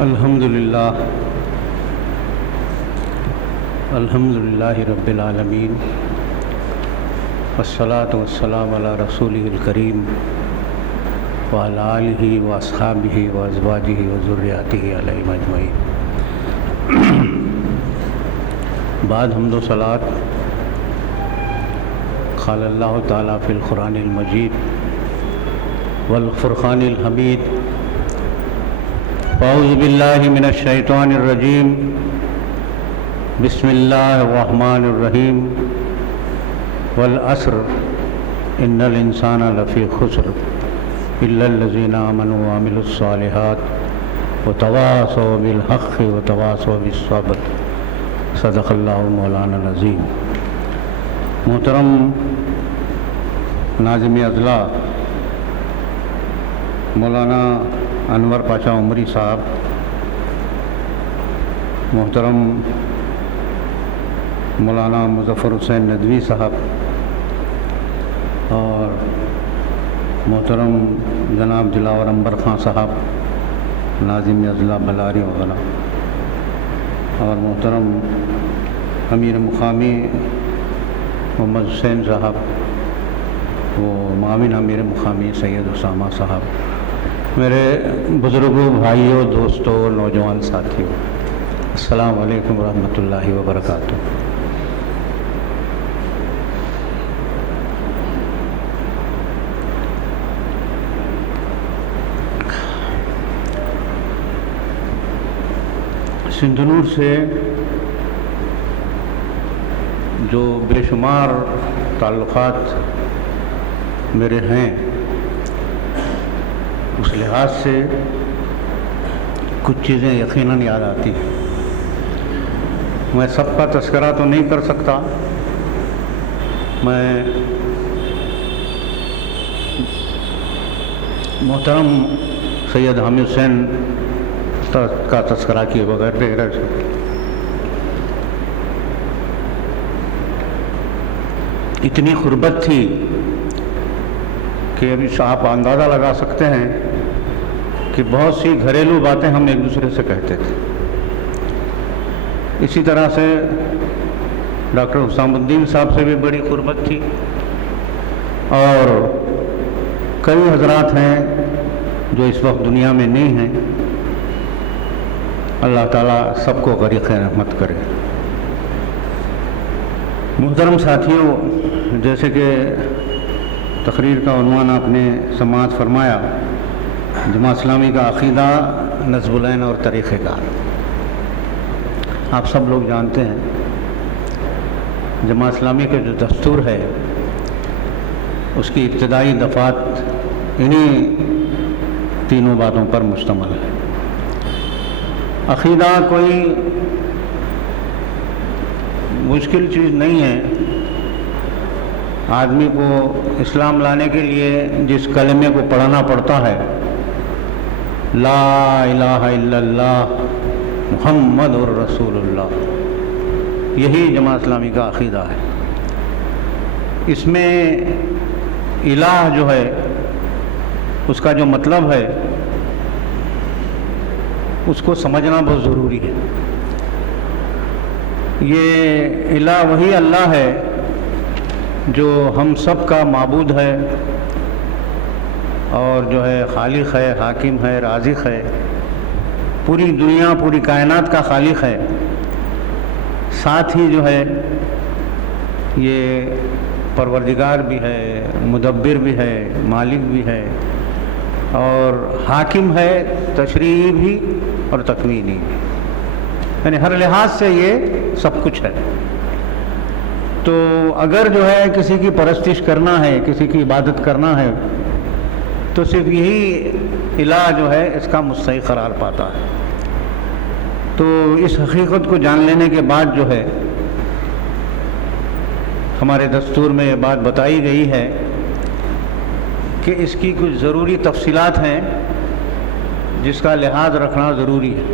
الحمدللہ رب العالمین والصلاة والسلام علی رسولہ الکریم وعلی آلہ واصحابہ وازواجہ وذریاتہ علیہم اجمعین۔ بعد حمد و صلاۃ، قال اللہ تعالیٰ فی القرآن المجید والفرقان الحمید: اعوذ باللہ من الشیطان الرجیم، بسم اللہ الرحمن الرحیم، والعصر ان الانسان لفی خسر الا الذین آمنوا وعملوا الصالحات وتواصوا بالحق وتواصوا بالصبر، صدق اللہ مولانا العظیم۔ محترم ناظم اضلاع مولانا انور پاشا عمری صاحب، محترم مولانا مظفر حسین ندوی صاحب، اور محترم جناب دلاور عنبر خان صاحب ناظم اضلاع بلاری وغیرہ، اور محترم امیر مقامی محمد حسین صاحب، وہ معاون امیر مقامی سید اسامہ صاحب، میرے بزرگوں، بھائیوں، دوستوں، نوجوان ساتھیوں، السلام علیکم ورحمۃ اللہ وبرکاتہ۔ سندھنور سے جو بے شمار تعلقات میرے ہیں، اس لحاظ سے کچھ چیزیں یقیناً یاد آتی ہیں۔ میں سب کا تذکرہ تو نہیں کر سکتا، میں محترم سید حامد حسین کا تذکرہ کیے بغیر نہیں رہ سکتا۔ اتنی غربت تھی کہ ابھی آپ اندازہ لگا سکتے ہیں کہ بہت سی گھریلو باتیں ہم ایک دوسرے سے کہتے تھے۔ اسی طرح سے ڈاکٹر حسام الدین صاحب سے بھی بڑی غربت تھی، اور کئی حضرات ہیں جو اس وقت دنیا میں نہیں ہیں۔ اللہ تعالیٰ سب کو غریق رحمت کرے۔ محترم ساتھیوں، جیسے کہ تقریر کا عنوان آپ نے سماعت فرمایا، جماعت اسلامی کا عقیدہ، نصب العین اور طریقہ کار۔ آپ سب لوگ جانتے ہیں جماعت اسلامی کا جو دستور ہے، اس کی ابتدائی دفعات انہی تینوں باتوں پر مشتمل ہے۔ عقیدہ کوئی مشکل چیز نہیں ہے۔ آدمی کو اسلام لانے کے لیے جس کلمے کو پڑھنا پڑتا ہے، لا الہ الا اللہ محمد رسول اللہ، یہی جماعت اسلامی کا عقیدہ ہے۔ اس میں الہ جو ہے، اس کا جو مطلب ہے، اس کو سمجھنا بہت ضروری ہے۔ یہ الہ وہی اللہ ہے جو ہم سب کا معبود ہے، اور جو ہے خالق ہے، حاکم ہے، رازق ہے، پوری دنیا، پوری کائنات کا خالق ہے۔ ساتھ ہی جو ہے یہ پروردگار بھی ہے، مدبر بھی ہے، مالک بھی ہے، اور حاکم ہے، تشریعی بھی اور تکوینی بھی، یعنی ہر لحاظ سے یہ سب کچھ ہے۔ تو اگر جو ہے کسی کی پرستش کرنا ہے، کسی کی عبادت کرنا ہے، تو صرف یہی الہ جو ہے اس کا مستحق قرار پاتا ہے۔ تو اس حقیقت کو جان لینے کے بعد جو ہے ہمارے دستور میں یہ بات بتائی گئی ہے کہ اس کی کچھ ضروری تفصیلات ہیں جس کا لحاظ رکھنا ضروری ہے۔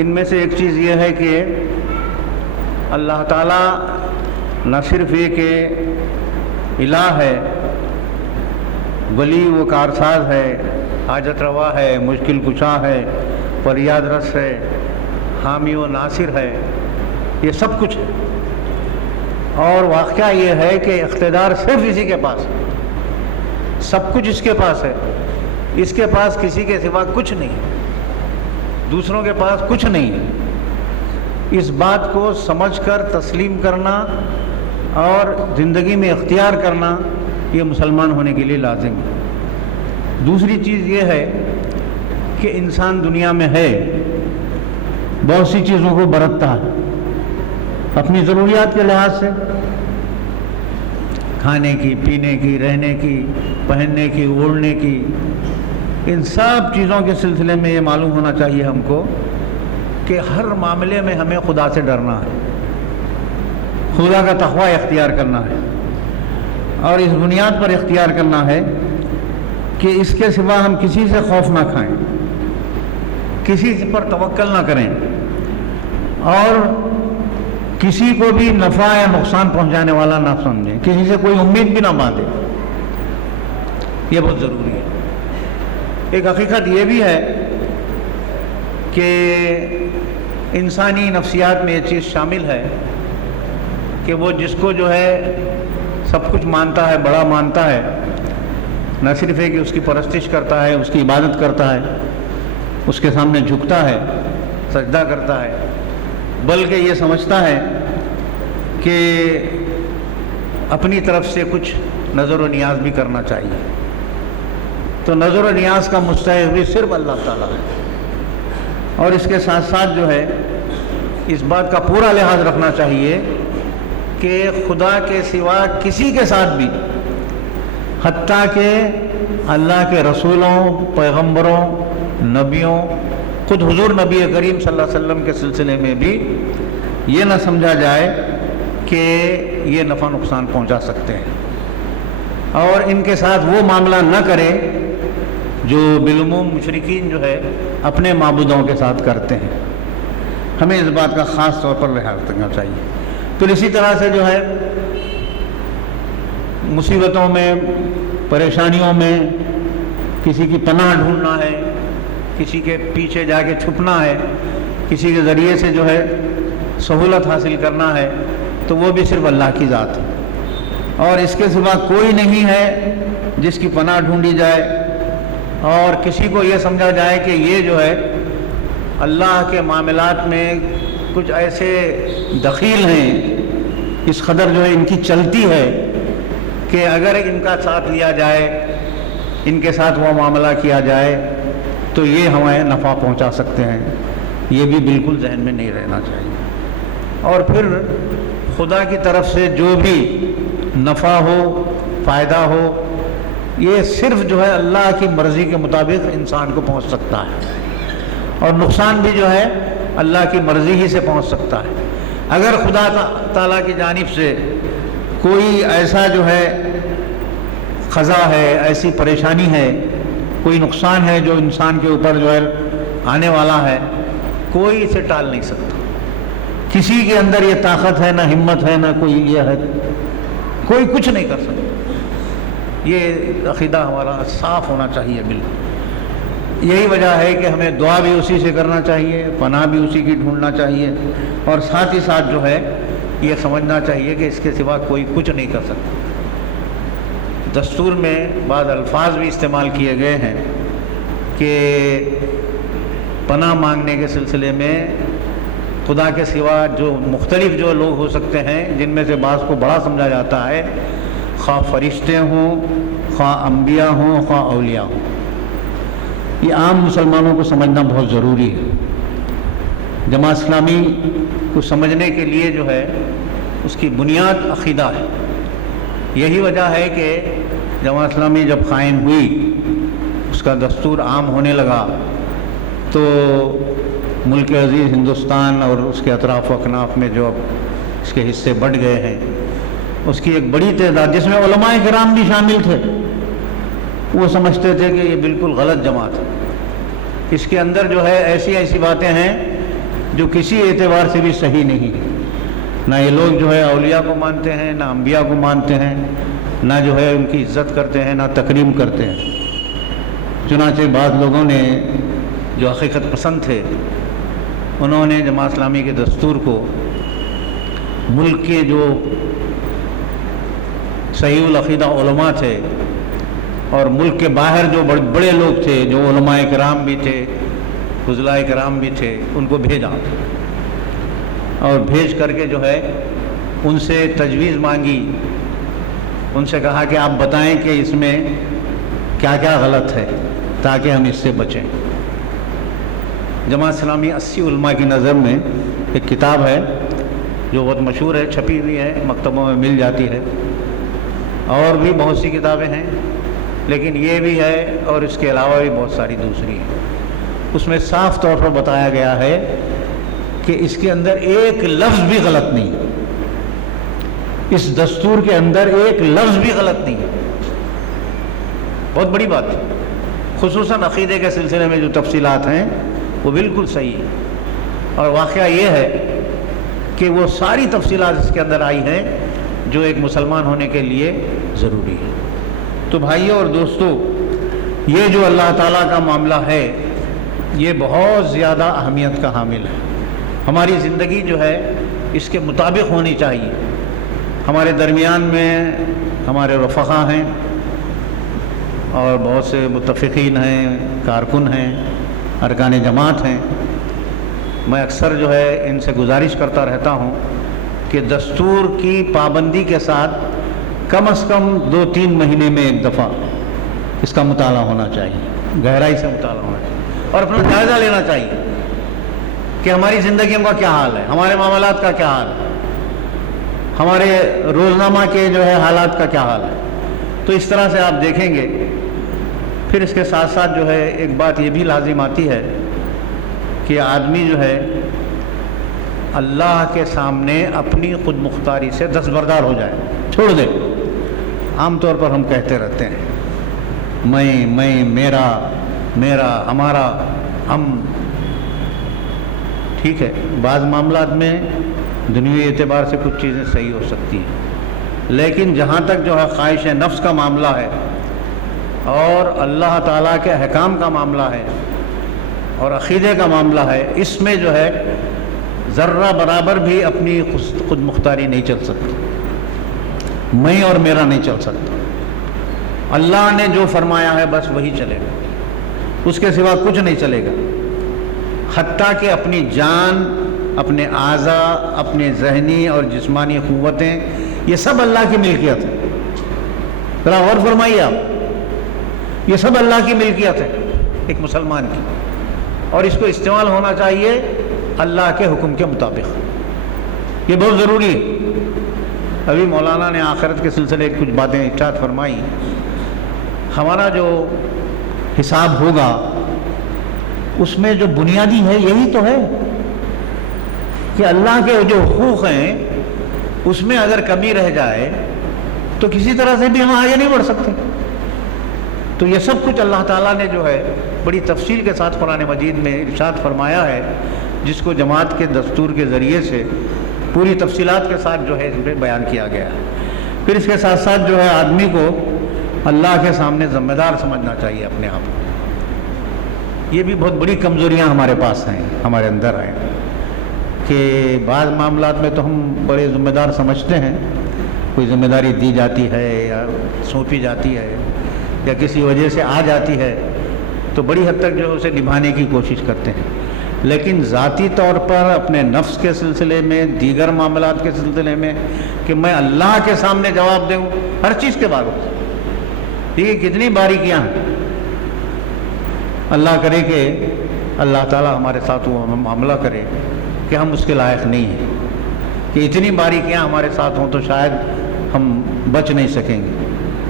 ان میں سے ایک چیز یہ ہے کہ اللہ تعالیٰ نہ صرف یہ کہ الہ ہے، ولی و کارساز ہے، حاجت روا ہے، مشکل کشا ہے، فریاد رس ہے، حامی و ناصر ہے، یہ سب کچھ ہے۔ اور واقعہ یہ ہے کہ اقتدار صرف اسی کے پاس ہے، سب کچھ اس کے پاس ہے، اس کے پاس کسی کے سوا کچھ نہیں، دوسروں کے پاس کچھ نہیں ہے۔ اس بات کو سمجھ کر تسلیم کرنا اور زندگی میں اختیار کرنا یہ مسلمان ہونے کے لیے لازم ہے۔ دوسری چیز یہ ہے کہ انسان دنیا میں ہے، بہت سی چیزوں کو برتتا ہے اپنی ضروریات کے لحاظ سے، کھانے کی، پینے کی، رہنے کی، پہننے کی، اوڑھنے کی، ان سب چیزوں کے سلسلے میں یہ معلوم ہونا چاہیے ہم کو کہ ہر معاملے میں ہمیں خدا سے ڈرنا ہے، خدا کا تقوی اختیار کرنا ہے، اور اس بنیاد پر اختیار کرنا ہے کہ اس کے سوا ہم کسی سے خوف نہ کھائیں، کسی پر توکل نہ کریں، اور کسی کو بھی نفع یا نقصان پہنچانے والا نہ سمجھیں، کسی سے کوئی امید بھی نہ باندھیں۔ یہ بہت ضروری ہے۔ ایک حقیقت یہ بھی ہے کہ انسانی نفسیات میں یہ چیز شامل ہے کہ وہ جس کو جو ہے سب کچھ مانتا ہے، بڑا مانتا ہے، نہ صرف ہے کہ اس کی پرستش کرتا ہے، اس کی عبادت کرتا ہے، اس کے سامنے جھکتا ہے، سجدہ کرتا ہے، بلکہ یہ سمجھتا ہے کہ اپنی طرف سے کچھ نظر و نیاز بھی کرنا چاہیے۔ تو نظر و نیاز کا مستحق بھی صرف اللہ تعالیٰ ہے، اور اس کے ساتھ ساتھ جو ہے اس بات کا پورا لحاظ رکھنا چاہیے کہ خدا کے سوا کسی کے ساتھ بھی، حتیٰ کہ اللہ کے رسولوں، پیغمبروں، نبیوں، خود حضور نبی کریم صلی اللہ علیہ وسلم کے سلسلے میں بھی یہ نہ سمجھا جائے کہ یہ نفع نقصان پہنچا سکتے ہیں، اور ان کے ساتھ وہ معاملہ نہ کرے جو بالعموم مشرکین جو ہے اپنے معبودوں کے ساتھ کرتے ہیں۔ ہمیں اس بات کا خاص طور پر لحاظ رکھنا چاہیے۔ پھر اسی طرح سے جو ہے مصیبتوں میں، پریشانیوں میں کسی کی پناہ ڈھونڈنا ہے، کسی کے پیچھے جا کے چھپنا ہے، کسی کے ذریعے سے جو ہے سہولت حاصل کرنا ہے، تو وہ بھی صرف اللہ کی ذات ہے، اور اس کے سوا کوئی نہیں ہے جس کی پناہ ڈھونڈی جائے، اور کسی کو یہ سمجھا جائے کہ یہ جو ہے اللہ کے معاملات میں کچھ ایسے دخیل ہیں، اس قدر جو ہے ان کی چلتی ہے کہ اگر ان کا ساتھ لیا جائے، ان کے ساتھ وہ معاملہ کیا جائے تو یہ ہمیں نفع پہنچا سکتے ہیں۔ یہ بھی بالکل ذہن میں نہیں رہنا چاہیے۔ اور پھر خدا کی طرف سے جو بھی نفع ہو، فائدہ ہو، یہ صرف جو ہے اللہ کی مرضی کے مطابق انسان کو پہنچ سکتا ہے، اور نقصان بھی جو ہے اللہ کی مرضی ہی سے پہنچ سکتا ہے۔ اگر خدا تعالیٰ کی جانب سے کوئی ایسا جو ہے قضا ہے، ایسی پریشانی ہے، کوئی نقصان ہے جو انسان کے اوپر جو ہے آنے والا ہے، کوئی اسے ٹال نہیں سکتا۔ کسی کے اندر یہ طاقت ہے، نہ ہمت ہے، نہ کوئی یہ ہے، کوئی کچھ نہیں کر سکتا۔ یہ عقیدہ ہمارا صاف ہونا چاہیے بالکل۔ یہی وجہ ہے کہ ہمیں دعا بھی اسی سے کرنا چاہیے، پناہ بھی اسی کی ڈھونڈنا چاہیے، اور ساتھ ہی ساتھ جو ہے یہ سمجھنا چاہیے کہ اس کے سوا کوئی کچھ نہیں کر سکتا۔ دستور میں بعض الفاظ بھی استعمال کیے گئے ہیں کہ پناہ مانگنے کے سلسلے میں خدا کے سوا جو مختلف جو لوگ ہو سکتے ہیں، جن میں سے بعض کو بڑا سمجھا جاتا ہے، خواہ فرشتے ہوں، خواہ انبیاء ہوں، خواہ اولیاء ہوں۔ یہ عام مسلمانوں کو سمجھنا بہت ضروری ہے۔ جماعت اسلامی کو سمجھنے کے لیے جو ہے اس کی بنیاد عقیدہ ہے۔ یہی وجہ ہے کہ جماعت اسلامی جب قائم ہوئی، اس کا دستور عام ہونے لگا، تو ملک عزیز ہندوستان اور اس کے اطراف و اکناف میں جو اس کے حصے بٹ گئے ہیں، اس کی ایک بڑی تعداد، جس میں علماء کرام بھی شامل تھے، وہ سمجھتے تھے کہ یہ بالکل غلط جماعت ہے۔ اس کے اندر جو ہے ایسی باتیں ہیں جو کسی اعتبار سے بھی صحیح نہیں ہے۔ نہ یہ لوگ جو ہے اولیاء کو مانتے ہیں، نہ انبیاء کو مانتے ہیں، نہ جو ہے ان کی عزت کرتے ہیں، نہ تکریم کرتے ہیں۔ چنانچہ بعض لوگوں نے جو حقیقت پسند تھے انہوں نے جماعت اسلامی کے دستور کو ملک کے جو صحیح العقیدہ علماء تھے اور ملک کے باہر جو بڑے لوگ تھے، جو علماء کرام بھی تھے، فضلاء کرام بھی تھے، ان کو بھیجا اور بھیج کر کے جو ہے ان سے تجویز مانگی، ان سے کہا کہ آپ بتائیں کہ اس میں کیا کیا غلط ہے تاکہ ہم اس سے بچیں۔ جماعت اسلامی 80 علماء کی نظر میں ایک کتاب ہے جو بہت مشہور ہے، چھپی ہوئی ہے، مکتبوں میں مل جاتی ہے، اور بھی بہت سی کتابیں ہیں، لیکن یہ بھی ہے اور اس کے علاوہ بھی بہت ساری دوسری ہیں۔ اس میں صاف طور پر بتایا گیا ہے کہ اس کے اندر ایک لفظ بھی غلط نہیں، اس دستور کے اندر ایک لفظ بھی غلط نہیں، بہت بڑی بات ہے۔ خصوصاً عقیدے کے سلسلے میں جو تفصیلات ہیں وہ بالکل صحیح ہے، اور واقعہ یہ ہے کہ وہ ساری تفصیلات اس کے اندر آئی ہیں جو ایک مسلمان ہونے کے لیے ضروری ہے۔ تو بھائیوں اور دوستو، یہ جو اللہ تعالیٰ کا معاملہ ہے یہ بہت زیادہ اہمیت کا حامل ہے۔ ہماری زندگی جو ہے اس کے مطابق ہونی چاہیے۔ ہمارے درمیان میں ہمارے رفقا ہیں اور بہت سے متفقین ہیں، کارکن ہیں، ارکان جماعت ہیں۔ میں اکثر جو ہے ان سے گزارش کرتا رہتا ہوں کہ دستور کی پابندی کے ساتھ کم از کم 2-3 مہینے میں ایک دفعہ اس کا مطالعہ ہونا چاہیے، گہرائی سے مطالعہ ہونا چاہیے، اور اپنا جائزہ لینا چاہیے کہ ہماری زندگیوں کا کیا حال ہے، ہمارے معاملات کا کیا حال ہے، ہمارے روزنامہ کے جو ہے حالات کا کیا حال ہے۔ تو اس طرح سے آپ دیکھیں گے۔ پھر اس کے ساتھ ساتھ جو ہے ایک بات یہ بھی لازم آتی ہے کہ آدمی جو ہے اللہ کے سامنے اپنی خود مختاری سے دستبردار ہو جائے، چھوڑ دے۔ عام طور پر ہم کہتے رہتے ہیں میں، میرا، ہمارا، ہم۔ ٹھیک ہے، بعض معاملات میں دنیوی اعتبار سے کچھ چیزیں صحیح ہو سکتی ہیں، لیکن جہاں تک جو ہے خواہش نفس کا معاملہ ہے اور اللہ تعالیٰ کے احکام کا معاملہ ہے اور عقیدے کا معاملہ ہے، اس میں جو ہے ذرہ برابر بھی اپنی خود مختاری نہیں چل سکتی، میں اور میرا نہیں چل سکتا۔ اللہ نے جو فرمایا ہے بس وہی چلے گا، اس کے سوا کچھ نہیں چلے گا۔ حتیٰ کہ اپنی جان، اپنے اعضاء، اپنے ذہنی اور جسمانی قوتیں، یہ سب اللہ کی ملکیت ہے۔ ذرا غور فرمائیے آپ، یہ سب اللہ کی ملکیت ہے ایک مسلمان کی، اور اس کو استعمال ہونا چاہیے اللہ کے حکم کے مطابق۔ یہ بہت ضروری ہے۔ ابھی مولانا نے آخرت کے سلسلے کچھ باتیں ارشاد فرمائی۔ ہمارا جو حساب ہوگا اس میں جو بنیادی ہے یہی تو ہے کہ اللہ کے جو حقوق ہیں اس میں اگر کمی رہ جائے تو کسی طرح سے بھی ہم آگے نہیں بڑھ سکتے۔ تو یہ سب کچھ اللہ تعالیٰ نے جو ہے بڑی تفصیل کے ساتھ قرآن مجید میں ارشاد فرمایا ہے، جس کو جماعت کے دستور کے ذریعے سے پوری تفصیلات کے ساتھ جو ہے اس میں بیان کیا گیا ہے۔ پھر اس کے ساتھ ساتھ جو ہے آدمی کو اللہ کے سامنے ذمہ دار سمجھنا چاہیے اپنے آپ کو۔ یہ بھی بہت بڑی کمزوریاں ہمارے پاس ہیں، ہمارے اندر ہیں، کہ بعض معاملات میں تو ہم بڑے ذمہ دار سمجھتے ہیں، کوئی ذمہ داری دی جاتی ہے یا سونپی جاتی ہے یا کسی وجہ سے آ جاتی ہے تو بڑی حد تک جو ہے اسے نبھانے کی کوشش کرتے ہیں، لیکن ذاتی طور پر اپنے نفس کے سلسلے میں، دیگر معاملات کے سلسلے میں کہ میں اللہ کے سامنے جواب دوں ہر چیز کے بارے میں، یہ کتنی باریکیاں ہیں۔ اللہ کرے کہ اللہ تعالیٰ ہمارے ساتھ وہ معاملہ کرے کہ ہم اس کے لائق نہیں ہیں، کہ اتنی باریکیاں ہمارے ساتھ ہوں تو شاید ہم بچ نہیں سکیں گے۔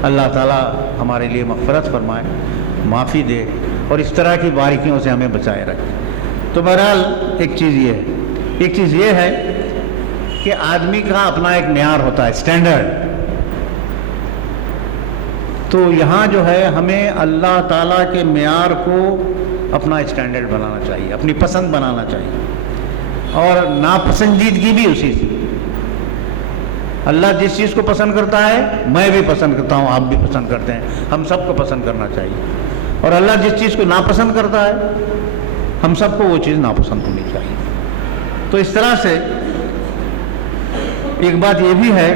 اللہ تعالیٰ ہمارے لیے مغفرت فرمائے، معافی دے، اور اس طرح کی باریکیوں سے ہمیں بچائے رکھے۔ تو بہرحال ایک چیز یہ ہے کہ آدمی کا اپنا ایک معیار ہوتا ہے، اسٹینڈرڈ۔ تو یہاں جو ہے ہمیں اللہ تعالیٰ کے معیار کو اپنا اسٹینڈرڈ بنانا چاہیے، اپنی پسند بنانا چاہیے، اور ناپسندیدگی بھی اسی سے۔ اللہ جس چیز کو پسند کرتا ہے میں بھی پسند کرتا ہوں، آپ بھی پسند کرتے ہیں، ہم سب کو پسند کرنا چاہیے۔ اور اللہ جس چیز کو ناپسند کرتا ہے ہم سب کو وہ چیز ناپسند ہونی چاہیے. تو اس طرح سے ایک بات یہ بھی ہے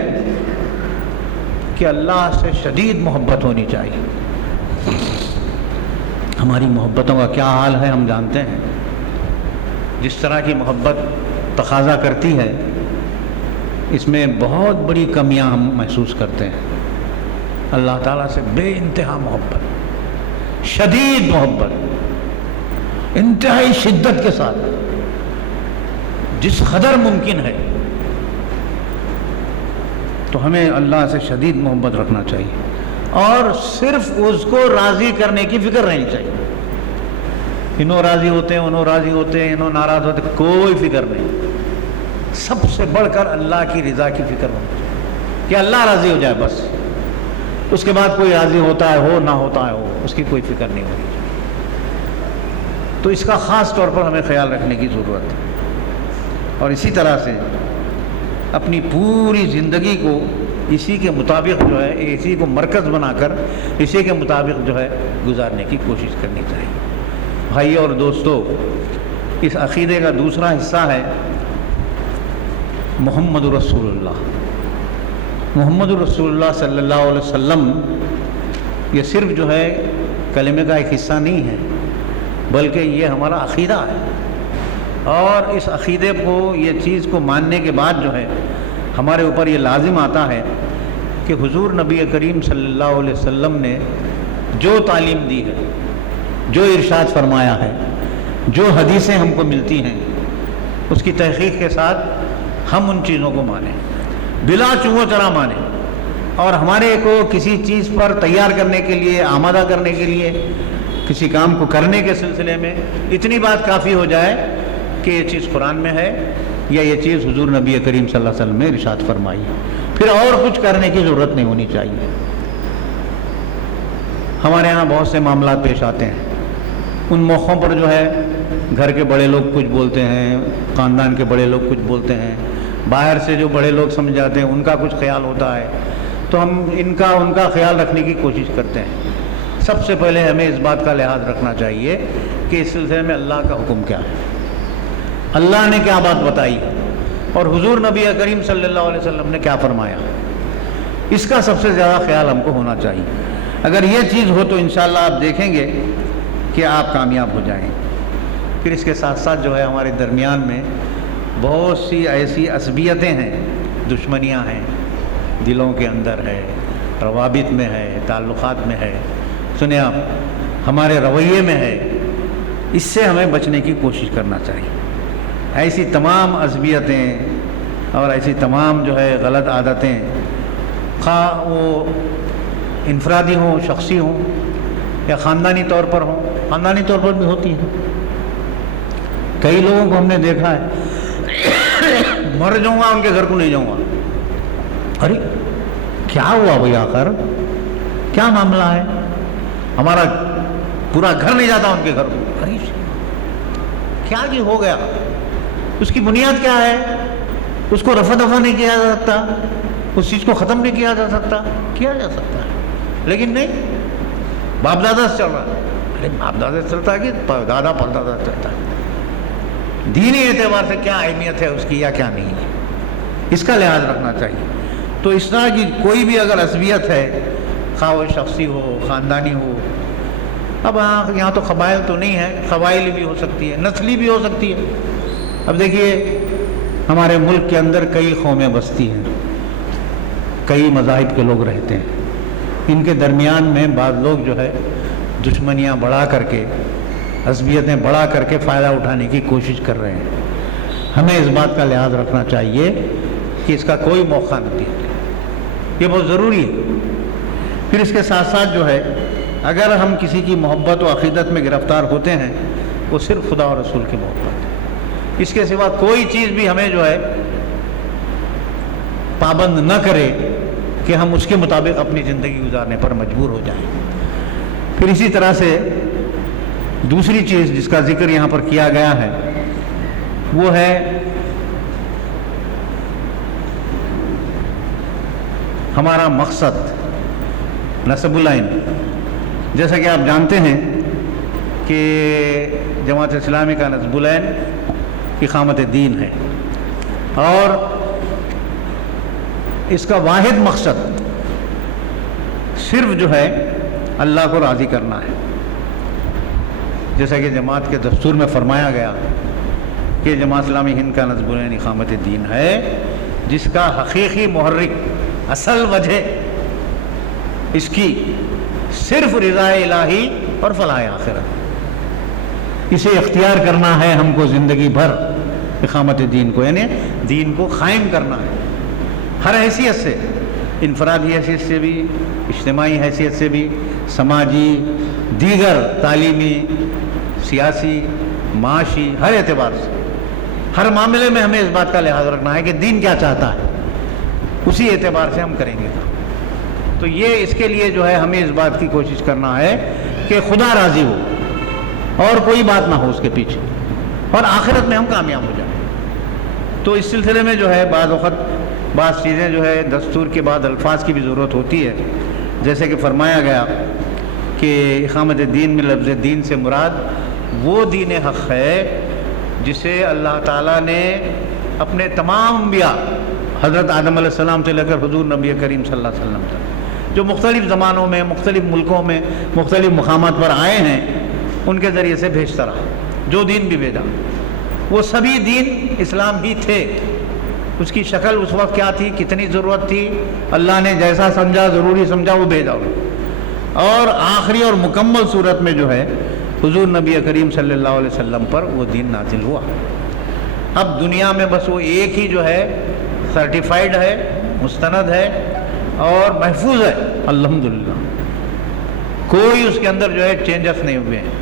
کہ اللہ سے شدید محبت ہونی چاہیے. ہماری محبتوں کا کیا حال ہے ہم جانتے ہیں. جس طرح کی محبت تقاضا کرتی ہے اس میں بہت بڑی کمیاں ہم محسوس کرتے ہیں. اللہ تعالیٰ سے بے انتہا محبت, شدید محبت, انتہائی شدت کے ساتھ جس قدر ممکن ہے, تو ہمیں اللہ سے شدید محبت رکھنا چاہیے اور صرف اس کو راضی کرنے کی فکر رہنی چاہیے. انہوں راضی ہوتے ہیں, انہوں راضی ہوتے ہیں, انہوں ناراض ہوتے ہیں, کوئی فکر نہیں. سب سے بڑھ کر اللہ کی رضا کی فکر ہونی چاہیے کہ اللہ راضی ہو جائے بس. اس کے بعد کوئی راضی ہوتا ہے ہو, نہ ہوتا ہے ہو, اس کی کوئی فکر نہیں ہونی چاہیے. تو اس کا خاص طور پر ہمیں خیال رکھنے کی ضرورت ہے. اور اسی طرح سے اپنی پوری زندگی کو اسی کے مطابق جو ہے, اسی کو مرکز بنا کر اسی کے مطابق جو ہے گزارنے کی کوشش کرنی چاہیے. بھائی اور دوستو, اس عقیدے کا دوسرا حصہ ہے محمد رسول اللہ. محمد رسول اللہ صلی اللہ علیہ وسلم یہ صرف جو ہے کلمے کا ایک حصہ نہیں ہے بلکہ یہ ہمارا عقیدہ ہے. اور اس عقیدے کو, یہ چیز کو ماننے کے بعد جو ہے ہمارے اوپر یہ لازم آتا ہے کہ حضور نبی کریم صلی اللہ علیہ وسلم نے جو تعلیم دی ہے, جو ارشاد فرمایا ہے, جو حدیثیں ہم کو ملتی ہیں, اس کی تحقیق کے ساتھ ہم ان چیزوں کو مانیں, بلا چوہو چرا مانیں. اور ہمارے کو کسی چیز پر تیار کرنے کے لیے, آمادہ کرنے کے لیے, کسی کام کو کرنے کے سلسلے میں اتنی بات کافی ہو جائے کہ یہ چیز قرآن میں ہے یا یہ چیز حضور نبی کریم صلی اللہ علیہ وسلم نے ارشاد فرمائی ہے. پھر اور کچھ کرنے کی ضرورت نہیں ہونی چاہیے. ہمارے یہاں بہت سے معاملات پیش آتے ہیں, ان موقعوں پر جو ہے گھر کے بڑے لوگ کچھ بولتے ہیں, خاندان کے بڑے لوگ کچھ بولتے ہیں, باہر سے جو بڑے لوگ سمجھ جاتے ہیں ان کا کچھ خیال ہوتا ہے, تو ہم ان کا خیال رکھنے کی کوشش کرتے ہیں. سب سے پہلے ہمیں اس بات کا لحاظ رکھنا چاہیے کہ اس سلسلے میں اللہ کا حکم کیا ہے, اللہ نے کیا بات بتائی اور حضور نبی کریم صلی اللہ علیہ وسلم نے کیا فرمایا. اس کا سب سے زیادہ خیال ہم کو ہونا چاہیے. اگر یہ چیز ہو تو انشاءاللہ آپ دیکھیں گے کہ آپ کامیاب ہو جائیں. پھر اس کے ساتھ ساتھ جو ہے ہمارے درمیان میں بہت سی ایسی عصبیتیں ہیں, دشمنیاں ہیں, دلوں کے اندر ہے, روابط میں ہے, تعلقات میں ہے, سنیں آپ, ہمارے رویے میں ہے. اس سے ہمیں بچنے کی کوشش کرنا چاہیے. ایسی تمام عصبیتیں اور ایسی تمام جو ہے غلط عادتیں, خواہ وہ انفرادی ہوں, شخصی ہوں, یا خاندانی طور پر ہوں. خاندانی طور پر بھی ہوتی ہیں. کئی لوگوں کو ہم نے دیکھا ہے, مر جاؤں گا ان کے گھر کو نہیں جاؤں گا. ارے کیا ہوا بھائی, آخر کیا معاملہ ہے, ہمارا پورا گھر نہیں جاتا ان کے گھر کو. ارے کیا جی ہو گیا, اس کی بنیاد کیا ہے؟ اس کو رفع دفع نہیں کیا جا سکتا, اس چیز کو ختم نہیں کیا جا سکتا. کیا جا سکتا ہے لیکن نہیں, باپ دادا سے چل رہا ہے. ارے باپ دادا سے چلتا ہے کہ دادا پردادا سے چلتا ہے. دینی اعتبار سے کیا اہمیت ہے اس کی یا کیا نہیں ہے, اس کا لحاظ رکھنا چاہیے. تو اس طرح کی کوئی بھی اگر عصبیت ہے, خواہ وہ شخصی ہو, خاندانی ہو, اب یہاں تو قبائل تو نہیں ہے, قبائلی بھی ہو سکتی ہے, نسلی بھی ہو سکتی ہے. اب دیکھیے ہمارے ملک کے اندر کئی قومیں بستی ہیں, کئی مذاہب کے لوگ رہتے ہیں. ان کے درمیان میں بعض لوگ جو ہے دشمنیاں بڑھا کر کے, عصبیتیں بڑھا کر کے فائدہ اٹھانے کی کوشش کر رہے ہیں. ہمیں اس بات کا لحاظ رکھنا چاہیے کہ اس کا کوئی موقع نہیں دیا جائے. یہ بہت ضروری ہے. پھر اس کے ساتھ ساتھ جو ہے اگر ہم کسی کی محبت و عقیدت میں گرفتار ہوتے ہیں, وہ صرف خدا اور رسول کی محبت ہے. اس کے سوا کوئی چیز بھی ہمیں جو ہے پابند نہ کرے کہ ہم اس کے مطابق اپنی زندگی گزارنے پر مجبور ہو جائیں. پھر اسی طرح سے دوسری چیز جس کا ذکر یہاں پر کیا گیا ہے وہ ہے ہمارا مقصد, نسب العین. جیسا کہ آپ جانتے ہیں کہ جماعت اسلامی کا نصب العین اقامت دین ہے، اور اس کا واحد مقصد صرف جو ہے اللہ کو راضی کرنا ہے، جیسا کہ جماعت کے دستور میں فرمایا گیا کہ جماعت اسلامی ہند کا نصب العین اقامت دین ہے، جس کا حقیقی محرک، اصل وجہ اس کی صرف رضا الہی اور فلاح آخرت، اسے اختیار کرنا ہے ہم کو زندگی بھر، اقامت دین کو یعنی دین کو قائم کرنا ہے ہر حیثیت سے، انفرادی حیثیت سے بھی، اجتماعی حیثیت سے بھی، سماجی، دیگر تعلیمی، سیاسی، معاشی، ہر اعتبار سے، ہر معاملے میں ہمیں اس بات کا لحاظ رکھنا ہے کہ دین کیا چاہتا ہے، اسی اعتبار سے ہم کریں گے۔ تو یہ اس کے لیے جو ہے ہمیں اس بات کی کوشش کرنا ہے کہ خدا راضی ہو اور کوئی بات نہ ہو اس کے پیچھے، اور آخرت میں ہم کامیاب ہو جائیں۔ تو اس سلسلے میں جو ہے بعض وقت بعض چیزیں جو ہے دستور کے بعد الفاظ کی بھی ضرورت ہوتی ہے، جیسے کہ فرمایا گیا کہ اقامت دین میں لفظ دین سے مراد وہ دین حق ہے جسے اللہ تعالیٰ نے اپنے تمام انبیاء، حضرت آدم علیہ السلام سے لے کر حضور نبی کریم صلی اللہ علیہ وسلم تک، جو مختلف زمانوں میں، مختلف ملکوں میں، مختلف مقامات پر آئے ہیں، ان کے ذریعے سے بھیجتا رہا، جو دین بھی بھیجا وہ سبھی دین اسلام ہی تھے۔ اس کی شکل اس وقت کیا تھی، کتنی ضرورت تھی، اللہ نے جیسا سمجھا، ضروری سمجھا، وہ بھیجا، اور آخری اور مکمل صورت میں جو ہے حضور نبی کریم صلی اللہ علیہ وسلم پر وہ دین نازل ہوا۔ اب دنیا میں بس وہ ایک ہی جو ہے سرٹیفائیڈ ہے، مستند ہے اور محفوظ ہے، الحمدللہ، کوئی اس کے اندر جو ہے چینجز نہیں ہوئے ہیں،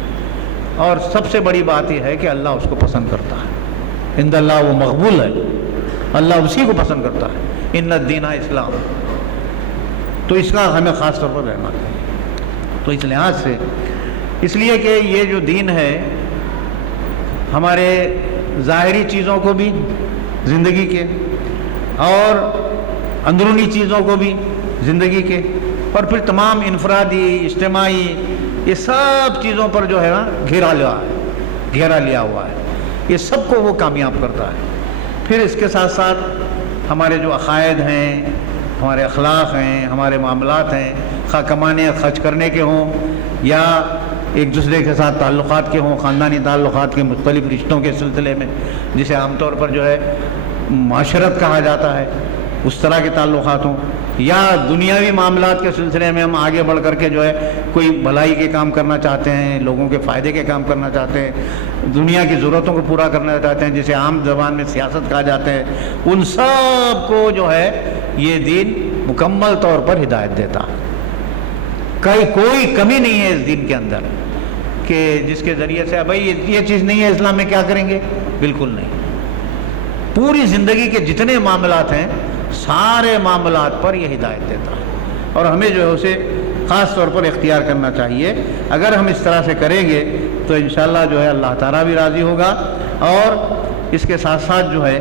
اور سب سے بڑی بات یہ ہے کہ اللہ اس کو پسند کرتا ہے، عند اللہ وہ مقبول ہے، اللہ اسی کو پسند کرتا ہے، ان الدین اسلام۔ تو اس کا ہمیں خاص طور پر رہنا چاہیے۔ تو اس لحاظ سے اس لیے کہ یہ جو دین ہے ہمارے ظاہری چیزوں کو بھی زندگی کے، اور اندرونی چیزوں کو بھی زندگی کے، اور پھر تمام انفرادی، اجتماعی، یہ سب چیزوں پر جو ہے نا گھیرا لیا ہوا ہے، یہ سب کو وہ کامیاب کرتا ہے۔ پھر اس کے ساتھ ساتھ ہمارے جو عقائد ہیں، ہمارے اخلاق ہیں، ہمارے معاملات ہیں، خواہ کمانے خرچ کرنے کے ہوں یا ایک دوسرے کے ساتھ تعلقات کے ہوں، خاندانی تعلقات کے، مختلف رشتوں کے سلسلے میں، جسے عام طور پر جو ہے معاشرت کہا جاتا ہے، اس طرح کے تعلقات ہوں، یا دنیاوی معاملات کے سلسلے میں ہم آگے بڑھ کر کے جو ہے کوئی بھلائی کے کام کرنا چاہتے ہیں، لوگوں کے فائدے کے کام کرنا چاہتے ہیں، دنیا کی ضرورتوں کو پورا کرنا چاہتے ہیں، جسے عام زبان میں سیاست کہا جاتا ہے، ان سب کو جو ہے یہ دین مکمل طور پر ہدایت دیتا ہے۔ کوئی کمی نہیں ہے اس دین کے اندر کہ جس کے ذریعے سے بھائی یہ چیز نہیں ہے اسلام میں، کیا کریں گے؟ بالکل نہیں، پوری زندگی کے جتنے معاملات ہیں سارے معاملات پر یہ ہدایت دیتا ہے، اور ہمیں جو ہے اسے خاص طور پر اختیار کرنا چاہیے۔ اگر ہم اس طرح سے کریں گے تو انشاءاللہ جو ہے اللہ تعالیٰ بھی راضی ہوگا، اور اس کے ساتھ ساتھ جو ہے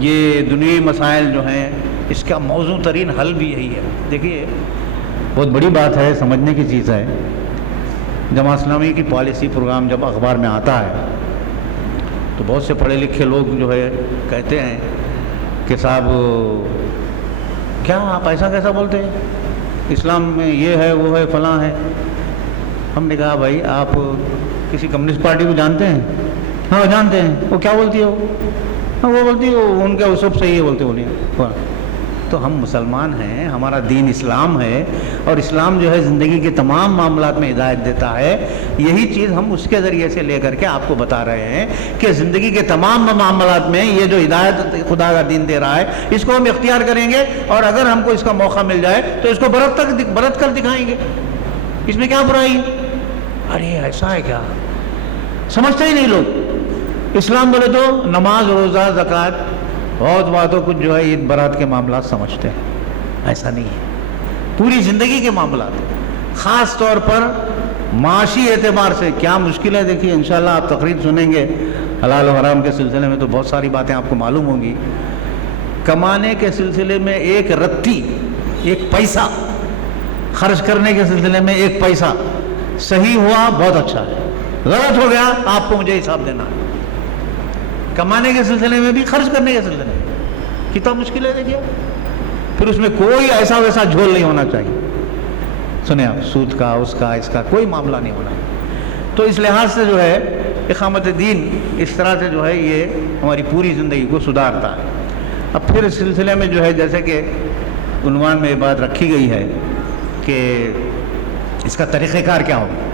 یہ دنیوی مسائل جو ہیں اس کا موزوں ترین حل بھی یہی ہے۔ دیکھیے بہت بڑی بات ہے، سمجھنے کی چیز ہے، جماعت اسلامی کی پالیسی پروگرام جب اخبار میں آتا ہے تو بہت سے پڑھے لکھے لوگ جو ہے کہتے ہیں کہ صاحب کیا آپ ایسا کیسا بولتے ہیں، اسلام میں یہ ہے، وہ ہے، فلاں ہے۔ ہم نے کہا بھائی آپ کسی کمیونسٹ پارٹی کو جانتے ہیں؟ ہاں جانتے ہیں۔ وہ کیا بولتی ہے؟ ہاں وہ بولتی ہے ان کا سب صحیح ہے بولتے بولیے۔ تو ہم مسلمان ہیں، ہمارا دین اسلام ہے، اور اسلام جو ہے زندگی کے تمام معاملات میں ہدایت دیتا ہے۔ یہی چیز ہم اس کے ذریعے سے لے کر کے آپ کو بتا رہے ہیں کہ زندگی کے تمام معاملات میں یہ جو ہدایت خدا کا دین دے رہا ہے اس کو ہم اختیار کریں گے، اور اگر ہم کو اس کا موقع مل جائے تو اس کو برت کر دکھائیں گے۔ اس میں کیا برائی؟ ارے ایسا ہے کیا؟ سمجھتے ہی نہیں لوگ۔ اسلام بولے تو نماز، روزہ، زکوٰۃ، بہت باتوں کچھ جو ہے عید برات کے معاملات سمجھتے ہیں، ایسا نہیں ہے۔ پوری زندگی کے معاملات، خاص طور پر معاشی اعتبار سے کیا مشکل ہے۔ دیکھیے انشاءاللہ آپ تقریر سنیں گے حلال و حرام کے سلسلے میں تو بہت ساری باتیں آپ کو معلوم ہوں گی۔ کمانے کے سلسلے میں ایک رتی، ایک پیسہ خرچ کرنے کے سلسلے میں ایک پیسہ صحیح ہوا بہت اچھا ہے، غلط ہو گیا آپ کو مجھے حساب دینا ہے. کمانے کے سلسلے میں بھی خرچ کرنے کے سلسلے میں کتنا مشکل ہے دیکھیے. پھر اس میں کوئی ایسا ویسا جھول نہیں ہونا چاہیے. سنیں آپ, سود کا اس کا اس کا کوئی معاملہ نہیں ہونا. تو اس لحاظ سے جو ہے اقامت دین اس طرح سے جو ہے یہ ہماری پوری زندگی کو سدھارتا ہے. اب پھر اس سلسلے میں جو ہے جیسے کہ عنوان میں یہ بات رکھی گئی ہے کہ اس کا طریقہ کار کیا ہوگا.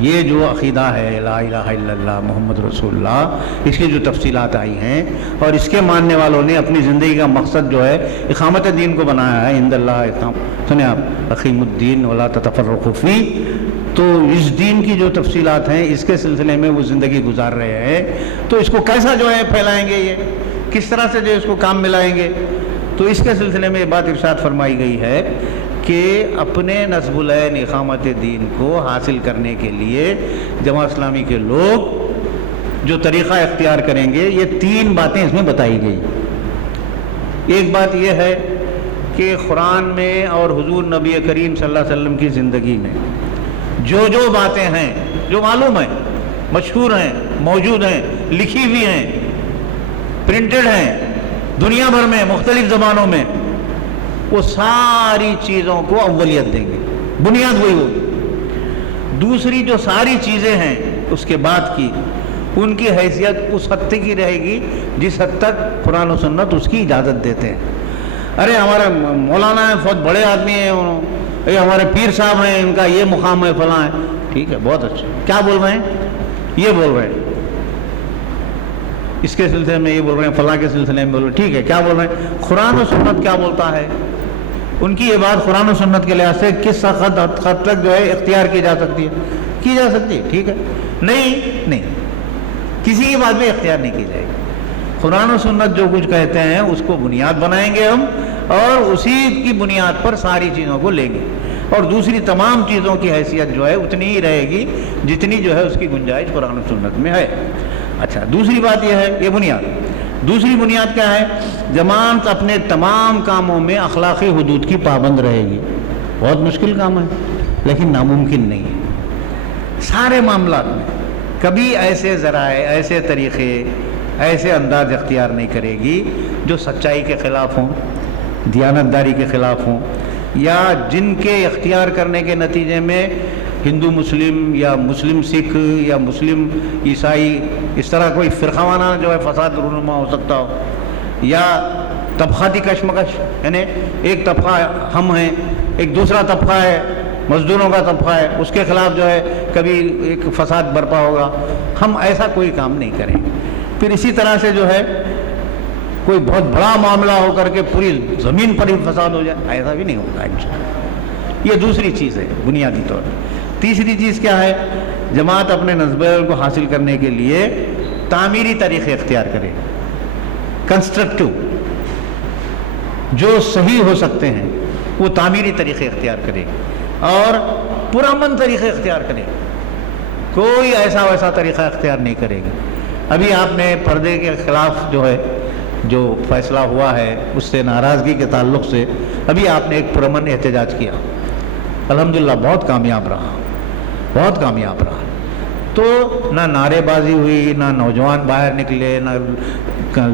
یہ جو عقیدہ ہے لا الہ الا اللہ محمد رسول اللہ, اس کی جو تفصیلات آئی ہیں اور اس کے ماننے والوں نے اپنی زندگی کا مقصد جو ہے اقامت دین کو بنایا ہے. عند اللہ اقام, سنیں آپ, اقیم الدین ولا تتفرقوا فیہ. تو اس دین کی جو تفصیلات ہیں اس کے سلسلے میں وہ زندگی گزار رہے ہیں. تو اس کو کیسا جو ہے پھیلائیں گے, یہ کس طرح سے جو اس کو کام ملائیں گے. تو اس کے سلسلے میں یہ بات ارشاد فرمائی گئی ہے کہ اپنے نصب العین اقامت دین کو حاصل کرنے کے لیے جماعت اسلامی کے لوگ جو طریقہ اختیار کریں گے, یہ 3 باتیں اس میں بتائی گئی. ایک بات یہ ہے کہ قرآن میں اور حضور نبی کریم صلی اللہ علیہ وسلم کی زندگی میں جو جو باتیں ہیں جو معلوم ہیں, مشہور ہیں, موجود ہیں, لکھی ہوئی ہیں, پرنٹڈ ہیں دنیا بھر میں مختلف زبانوں میں, وہ ساری چیزوں کو اولیت دیں گے. بنیاد وہی ہوگی. دوسری جو ساری چیزیں ہیں اس کے بعد کی, ان کی حیثیت اس حد تک کی رہے گی جس حد تک قرآن و سنت اس کی اجازت دیتے ہیں. ارے ہمارے مولانا ہیں, بہت بڑے آدمی ہیں, ہمارے پیر صاحب ہیں, ان کا یہ مقام ہے, فلاں ہے, ٹھیک ہے, بہت اچھا. کیا بول رہے ہیں؟ یہ بول رہے ہیں. اس کے سلسلے میں یہ بول رہے ہیں, فلاں کے سلسلے میں بول رہے ہیں, ٹھیک ہے. کیا بول رہے ہیں؟ قرآن و سنت کیا بولتا ہے. ان کی یہ بات قرآن و سنت کے لحاظ سے کس حد تک جو ہے اختیار کی جا سکتی ہے, کی جا سکتی ہے, ٹھیک ہے. نہیں, کسی کی بات میں اختیار نہیں کی جائے گی. قرآن و سنت جو کچھ کہتے ہیں اس کو بنیاد بنائیں گے ہم, اور اسی کی بنیاد پر ساری چیزوں کو لیں گے, اور دوسری تمام چیزوں کی حیثیت جو ہے اتنی ہی رہے گی جتنی جو ہے اس کی گنجائش قرآن و سنت میں ہے. اچھا, دوسری بات یہ ہے, یہ بنیاد. دوسری بنیاد کیا ہے؟ جماعت اپنے تمام کاموں میں اخلاقی حدود کی پابند رہے گی. بہت مشکل کام ہے لیکن ناممکن نہیں ہے. سارے معاملات میں کبھی ایسے ذرائع, ایسے طریقے, ایسے انداز اختیار نہیں کرے گی جو سچائی کے خلاف ہوں, دیانتداری کے خلاف ہوں, یا جن کے اختیار کرنے کے نتیجے میں ہندو مسلم یا مسلم سکھ یا مسلم عیسائی اس طرح کوئی فرقہ وارانہ جو ہے فساد رونما ہو سکتا ہو, یا طبقاتی کشمکش, یعنی ایک طبقہ ہم ہیں, ایک دوسرا طبقہ ہے, مزدوروں کا طبقہ ہے, اس کے خلاف جو ہے کبھی ایک فساد برپا ہوگا. ہم ایسا کوئی کام نہیں کریں. پھر اسی طرح سے جو ہے کوئی بہت بڑا معاملہ ہو کر کے پوری زمین پر ہی فساد ہو جائے, ایسا بھی نہیں ہوگا انشاءاللہ. یہ دوسری چیز ہے بنیادی طور پر. تیسری چیز کیا ہے؟ جماعت اپنے نظریے کو حاصل کرنے کے لیے تعمیری طریقے اختیار کرے, کنسٹرکٹیو, جو صحیح ہو سکتے ہیں وہ تعمیری طریقے اختیار کرے, اور پرامن طریقے اختیار کرے. کوئی ایسا ویسا طریقہ اختیار نہیں کرے گی. ابھی آپ نے پردے کے خلاف جو ہے جو فیصلہ ہوا ہے اس سے ناراضگی کے تعلق سے ابھی آپ نے ایک پرامن احتجاج کیا, الحمدللہ بہت کامیاب رہا, بہت کامیاب رہا. تو نہ نعرے بازی ہوئی, نہ نوجوان باہر نکلے, نہ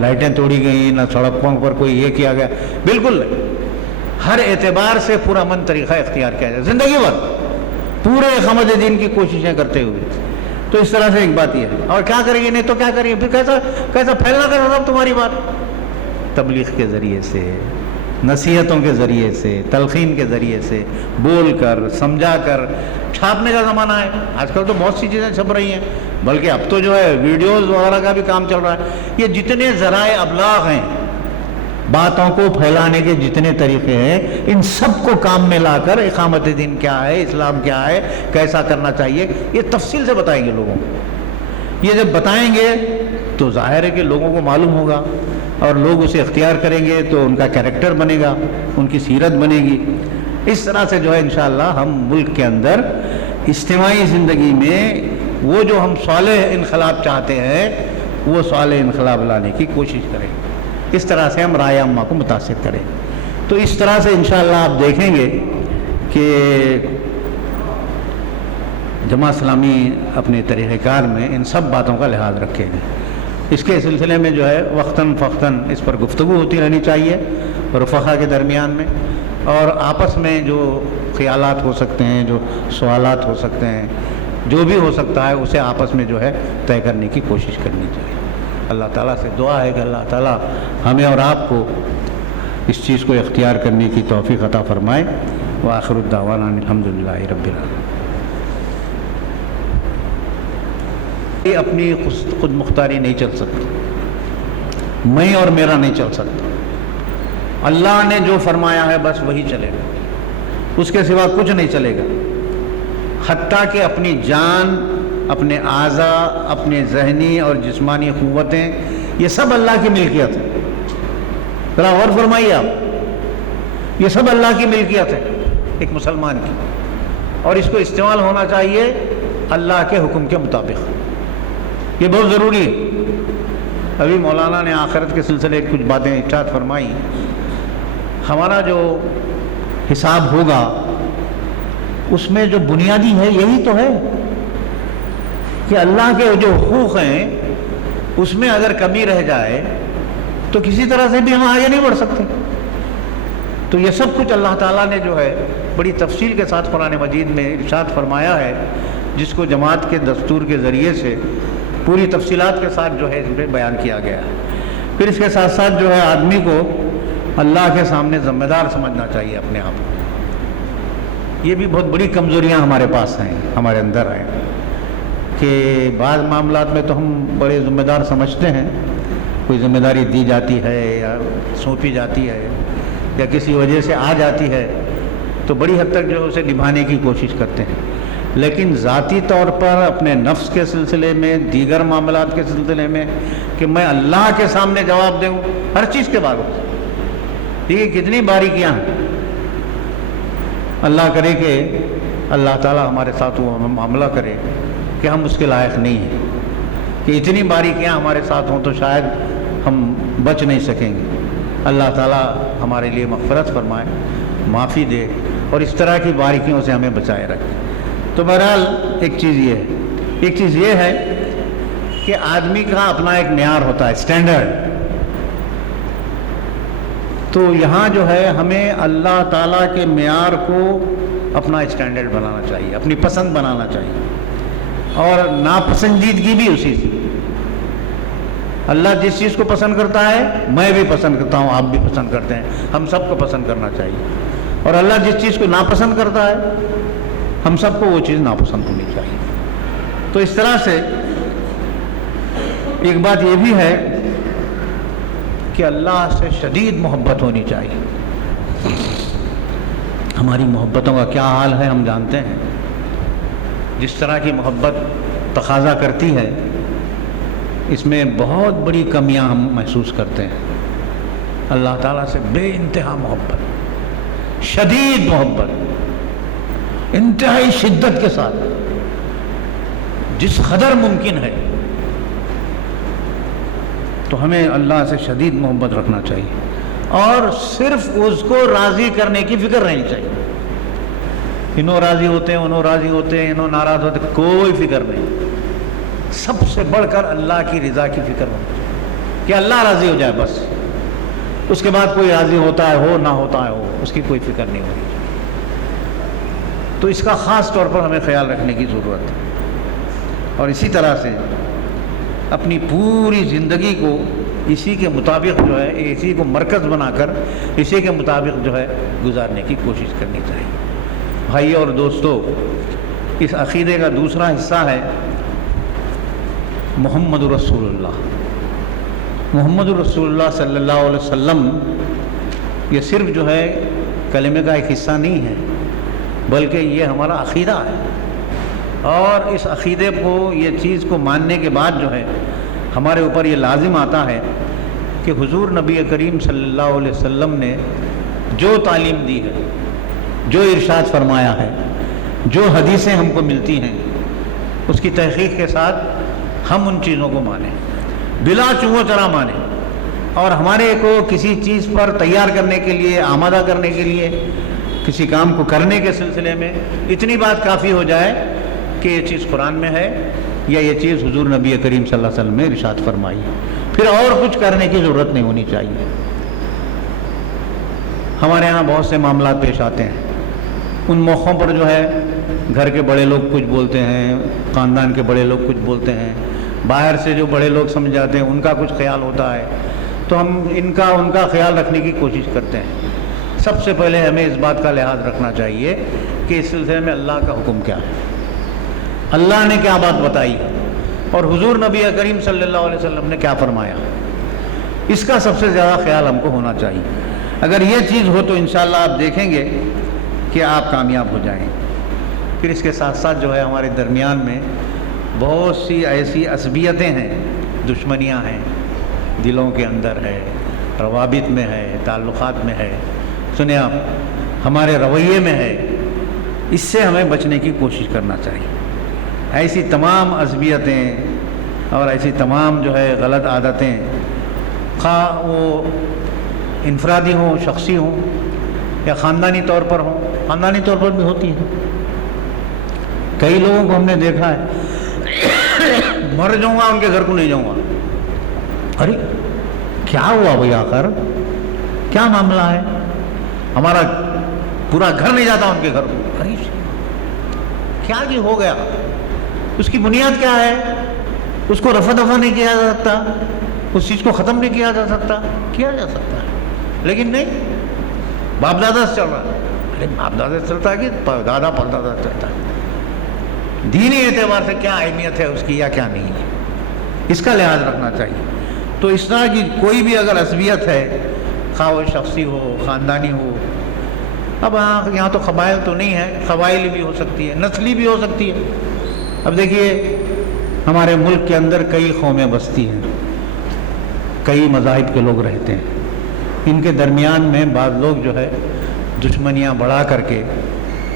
لائٹیں توڑی گئیں, نہ سڑکوں پر کوئی یہ کیا گیا, بالکل ہر اعتبار سے پرامن طریقہ اختیار کیا جائے زندگی بھر, پورے اقامت دین کی کوششیں کرتے ہوئے. تو اس طرح سے ایک بات یہ ہے. اور کیا کریں گے, نہیں تو کیا کریں گے, پھر کیسا پھیلنا کر رہا تمہاری بات, تبلیغ کے ذریعے سے, نصیحتوں کے ذریعے سے, تلقین کے ذریعے سے, بول کر, سمجھا کر. چھاپنے کا زمانہ ہے آج کل, تو بہت سی چیزیں چھپ رہی ہیں, بلکہ اب تو جو ہے ویڈیوز وغیرہ کا بھی کام چل رہا ہے. یہ جتنے ذرائع ابلاغ ہیں, باتوں کو پھیلانے کے جتنے طریقے ہیں, ان سب کو کام میں لا کر اقامت دین کیا ہے, اسلام کیا ہے, کیسا کرنا چاہیے, یہ تفصیل سے بتائیں گے لوگوں کو. یہ جب بتائیں گے تو ظاہر ہے کہ لوگوں کو معلوم ہوگا, اور لوگ اسے اختیار کریں گے تو ان کا کیریکٹر بنے گا, ان کی سیرت بنے گی. اس طرح سے جو ہے انشاءاللہ ہم ملک کے اندر اجتماعی زندگی میں وہ جو ہم صالح انقلاب چاہتے ہیں وہ صالح انقلاب لانے کی کوشش کریں. اس طرح سے ہم رائے عامہ کو متاثر کریں. تو اس طرح سے انشاءاللہ آپ دیکھیں گے کہ جماعت اسلامی اپنے طریقہ کار میں ان سب باتوں کا لحاظ رکھے گا۔ اس کے سلسلے میں جو ہے وقتاً فوقتاً اس پر گفتگو ہوتی رہنی چاہیے رفقا کے درمیان میں، اور آپس میں جو خیالات ہو سکتے ہیں، جو سوالات ہو سکتے ہیں، جو بھی ہو سکتا ہے اسے آپس میں جو ہے طے کرنے کی کوشش کرنی چاہیے۔ اللہ تعالیٰ سے دعا ہے کہ اللہ تعالیٰ ہمیں اور آپ کو اس چیز کو اختیار کرنے کی توفیق عطا فرمائے۔ وآخر الدعوانا الحمدللہ رب العالمین۔ اپنی خود مختاری نہیں چل سکتی، میں اور میرا نہیں چل سکتا۔ اللہ نے جو فرمایا ہے بس وہی چلے گا، اس کے سوا کچھ نہیں چلے گا۔ حتیٰ کہ اپنی جان، اپنے اعضاء، اپنے ذہنی اور جسمانی قوتیں، یہ سب اللہ کی ملکیت ہے۔ ذرا غور فرمائیے آپ، یہ سب اللہ کی ملکیت ہے ایک مسلمان کی، اور اس کو استعمال ہونا چاہیے اللہ کے حکم کے مطابق۔ یہ بہت ضروری ہے۔ ابھی مولانا نے آخرت کے سلسلے کچھ باتیں ارشاد فرمائی۔ ہمارا جو حساب ہوگا اس میں جو بنیادی ہے یہی تو ہے کہ اللہ کے جو حقوق ہیں اس میں اگر کمی رہ جائے تو کسی طرح سے بھی ہم آگے نہیں بڑھ سکتے۔ تو یہ سب کچھ اللہ تعالیٰ نے جو ہے بڑی تفصیل کے ساتھ قرآن مجید میں ارشاد فرمایا ہے، جس کو جماعت کے دستور کے ذریعے سے پوری تفصیلات کے ساتھ جو ہے اس میں بیان کیا گیا ہے۔ پھر اس کے ساتھ ساتھ جو ہے آدمی کو اللہ کے سامنے ذمہ دار سمجھنا چاہیے اپنے آپ کو۔ یہ بھی بہت بڑی کمزوریاں ہمارے پاس ہیں، ہمارے اندر ہیں، کہ بعض معاملات میں تو ہم بڑے ذمہ دار سمجھتے ہیں، کوئی ذمہ داری دی جاتی ہے یا سونپی جاتی ہے یا کسی وجہ سے آ جاتی ہے تو بڑی حد تک جو ہے اسے نبھانے کی کوشش کرتے ہیں، لیکن ذاتی طور پر اپنے نفس کے سلسلے میں، دیگر معاملات کے سلسلے میں کہ میں اللہ کے سامنے جواب دوں ہر چیز کے بارے میں، دیکھیے کتنی باریکیاں ہیں۔ اللہ کرے کہ اللہ تعالیٰ ہمارے ساتھ وہ معاملہ کرے کہ ہم اس کے لائق نہیں ہیں، کہ اتنی باریکیاں ہمارے ساتھ ہوں تو شاید ہم بچ نہیں سکیں گے۔ اللہ تعالیٰ ہمارے لیے مغفرت فرمائے، معافی دے، اور اس طرح کی باریکیوں سے ہمیں بچائے رکھے۔ تو بہرحال ایک چیز یہ ہے کہ آدمی کا اپنا ایک معیار ہوتا ہے، اسٹینڈرڈ۔ تو یہاں جو ہے ہمیں اللہ تعالیٰ کے معیار کو اپنا اسٹینڈرڈ بنانا چاہیے، اپنی پسند بنانا چاہیے، اور ناپسندیدگی بھی اسی سے۔ اللہ جس چیز کو پسند کرتا ہے میں بھی پسند کرتا ہوں، آپ بھی پسند کرتے ہیں، ہم سب کو پسند کرنا چاہیے، اور اللہ جس چیز کو ناپسند کرتا ہے ہم سب کو وہ چیز ناپسند ہونی چاہیے۔ تو اس طرح سے ایک بات یہ بھی ہے کہ اللہ سے شدید محبت ہونی چاہیے۔ ہماری محبتوں کا کیا حال ہے ہم جانتے ہیں، جس طرح کی محبت تقاضا کرتی ہے اس میں بہت بڑی کمیاں ہم محسوس کرتے ہیں۔ اللہ تعالیٰ سے بے انتہا محبت، شدید محبت، انتہائی شدت کے ساتھ، جس قدر ممکن ہے، تو ہمیں اللہ سے شدید محبت رکھنا چاہیے، اور صرف اس کو راضی کرنے کی فکر رہنی چاہیے۔ انہوں راضی ہوتے ہیں، انہوں راضی ہوتے ہیں، انہوں ناراض ہوتے ہیں، کوئی فکر نہیں۔ سب سے بڑھ کر اللہ کی رضا کی فکر ہونی چاہیے کہ اللہ راضی ہو جائے، بس اس کے بعد کوئی راضی ہوتا ہے ہو، نہ ہوتا ہے ہو، اس کی کوئی فکر نہیں ہونی چاہیے۔ تو اس کا خاص طور پر ہمیں خیال رکھنے کی ضرورت ہے، اور اسی طرح سے اپنی پوری زندگی کو اسی کے مطابق جو ہے، اسی کو مرکز بنا کر اسی کے مطابق جو ہے گزارنے کی کوشش کرنی چاہیے۔ بھائی اور دوستو، اس عقیدے کا دوسرا حصہ ہے محمد رسول اللہ۔ محمد رسول اللہ صلی اللہ علیہ وسلم یہ صرف جو ہے کلمے کا ایک حصہ نہیں ہے، بلکہ یہ ہمارا عقیدہ ہے، اور اس عقیدے کو، یہ چیز کو ماننے کے بعد جو ہے ہمارے اوپر یہ لازم آتا ہے کہ حضور نبی کریم صلی اللہ علیہ وسلم نے جو تعلیم دی ہے، جو ارشاد فرمایا ہے، جو حدیثیں ہم کو ملتی ہیں، اس کی تحقیق کے ساتھ ہم ان چیزوں کو مانیں، بلا چوہو چرا مانیں، اور ہمارے کو کسی چیز پر تیار کرنے کے لیے، آمادہ کرنے کے لیے، کسی کام کو کرنے کے سلسلے میں اتنی بات کافی ہو جائے کہ یہ چیز قرآن میں ہے یا یہ چیز حضور نبی کریم صلی اللہ علیہ وسلم نے ارشاد فرمائی ہے، پھر اور کچھ کرنے کی ضرورت نہیں ہونی چاہیے۔ ہمارے ہاں بہت سے معاملات پیش آتے ہیں، ان موقعوں پر جو ہے گھر کے بڑے لوگ کچھ بولتے ہیں، خاندان کے بڑے لوگ کچھ بولتے ہیں، باہر سے جو بڑے لوگ سمجھ جاتے ہیں ان کا کچھ خیال ہوتا ہے، تو ہم ان کا خیال رکھنے کی کوشش کرتے ہیں۔ سب سے پہلے ہمیں اس بات کا لحاظ رکھنا چاہیے کہ اس سلسلے میں اللہ کا حکم کیا ہے، اللہ نے کیا بات بتائی اور حضور نبی کریم صلی اللہ علیہ وسلم نے کیا فرمایا، اس کا سب سے زیادہ خیال ہم کو ہونا چاہیے۔ اگر یہ چیز ہو تو انشاءاللہ آپ دیکھیں گے کہ آپ کامیاب ہو جائیں۔ پھر اس کے ساتھ ساتھ جو ہے ہمارے درمیان میں بہت سی ایسی عصبیتیں ہیں، دشمنیاں ہیں، دلوں کے اندر ہے، روابط میں ہے، تعلقات میں ہے، سنیں آپ ہمارے رویے میں ہے، اس سے ہمیں بچنے کی کوشش کرنا چاہیے۔ ایسی تمام عصبیتیں اور ایسی تمام جو ہے غلط عادتیں، خواہ وہ انفرادی ہوں، شخصی ہوں یا خاندانی طور پر ہوں، خاندانی طور پر بھی ہوتی ہیں۔ کئی لوگوں کو ہم نے دیکھا ہے، مر جاؤں گا ان کے گھر کو نہیں جاؤں گا۔ ارے کیا ہوا بھائی، آخر کیا معاملہ ہے، ہمارا پورا گھر نہیں جاتا ان کے گھر کو۔ ارے کیا جی ہو گیا، اس کی بنیاد کیا ہے؟ اس کو رفع دفع نہیں کیا جا سکتا، اس چیز کو ختم نہیں کیا جا سکتا، کیا جا سکتا ہے لیکن نہیں، باپ دادا سے چل رہا ہے۔ ارے باپ دادا سے چلتا ہے کہ دادا پردادا سے چلتا ہے، دینی اعتبار سے کیا اہمیت ہے اس کی یا کیا نہیں ہے، اس کا لحاظ رکھنا چاہیے۔ تو اس طرح کی کوئی بھی اگر عصبیت ہے، خواہ وہ شخصی ہو، خاندانی ہو، اب یہاں تو قبائل تو نہیں ہے، قبائلی بھی ہو سکتی ہے، نسلی بھی ہو سکتی ہے۔ اب دیکھیے ہمارے ملک کے اندر کئی قومیں بستی ہیں، کئی مذاہب کے لوگ رہتے ہیں، ان کے درمیان میں بعض لوگ جو ہے دشمنیاں بڑھا کر کے،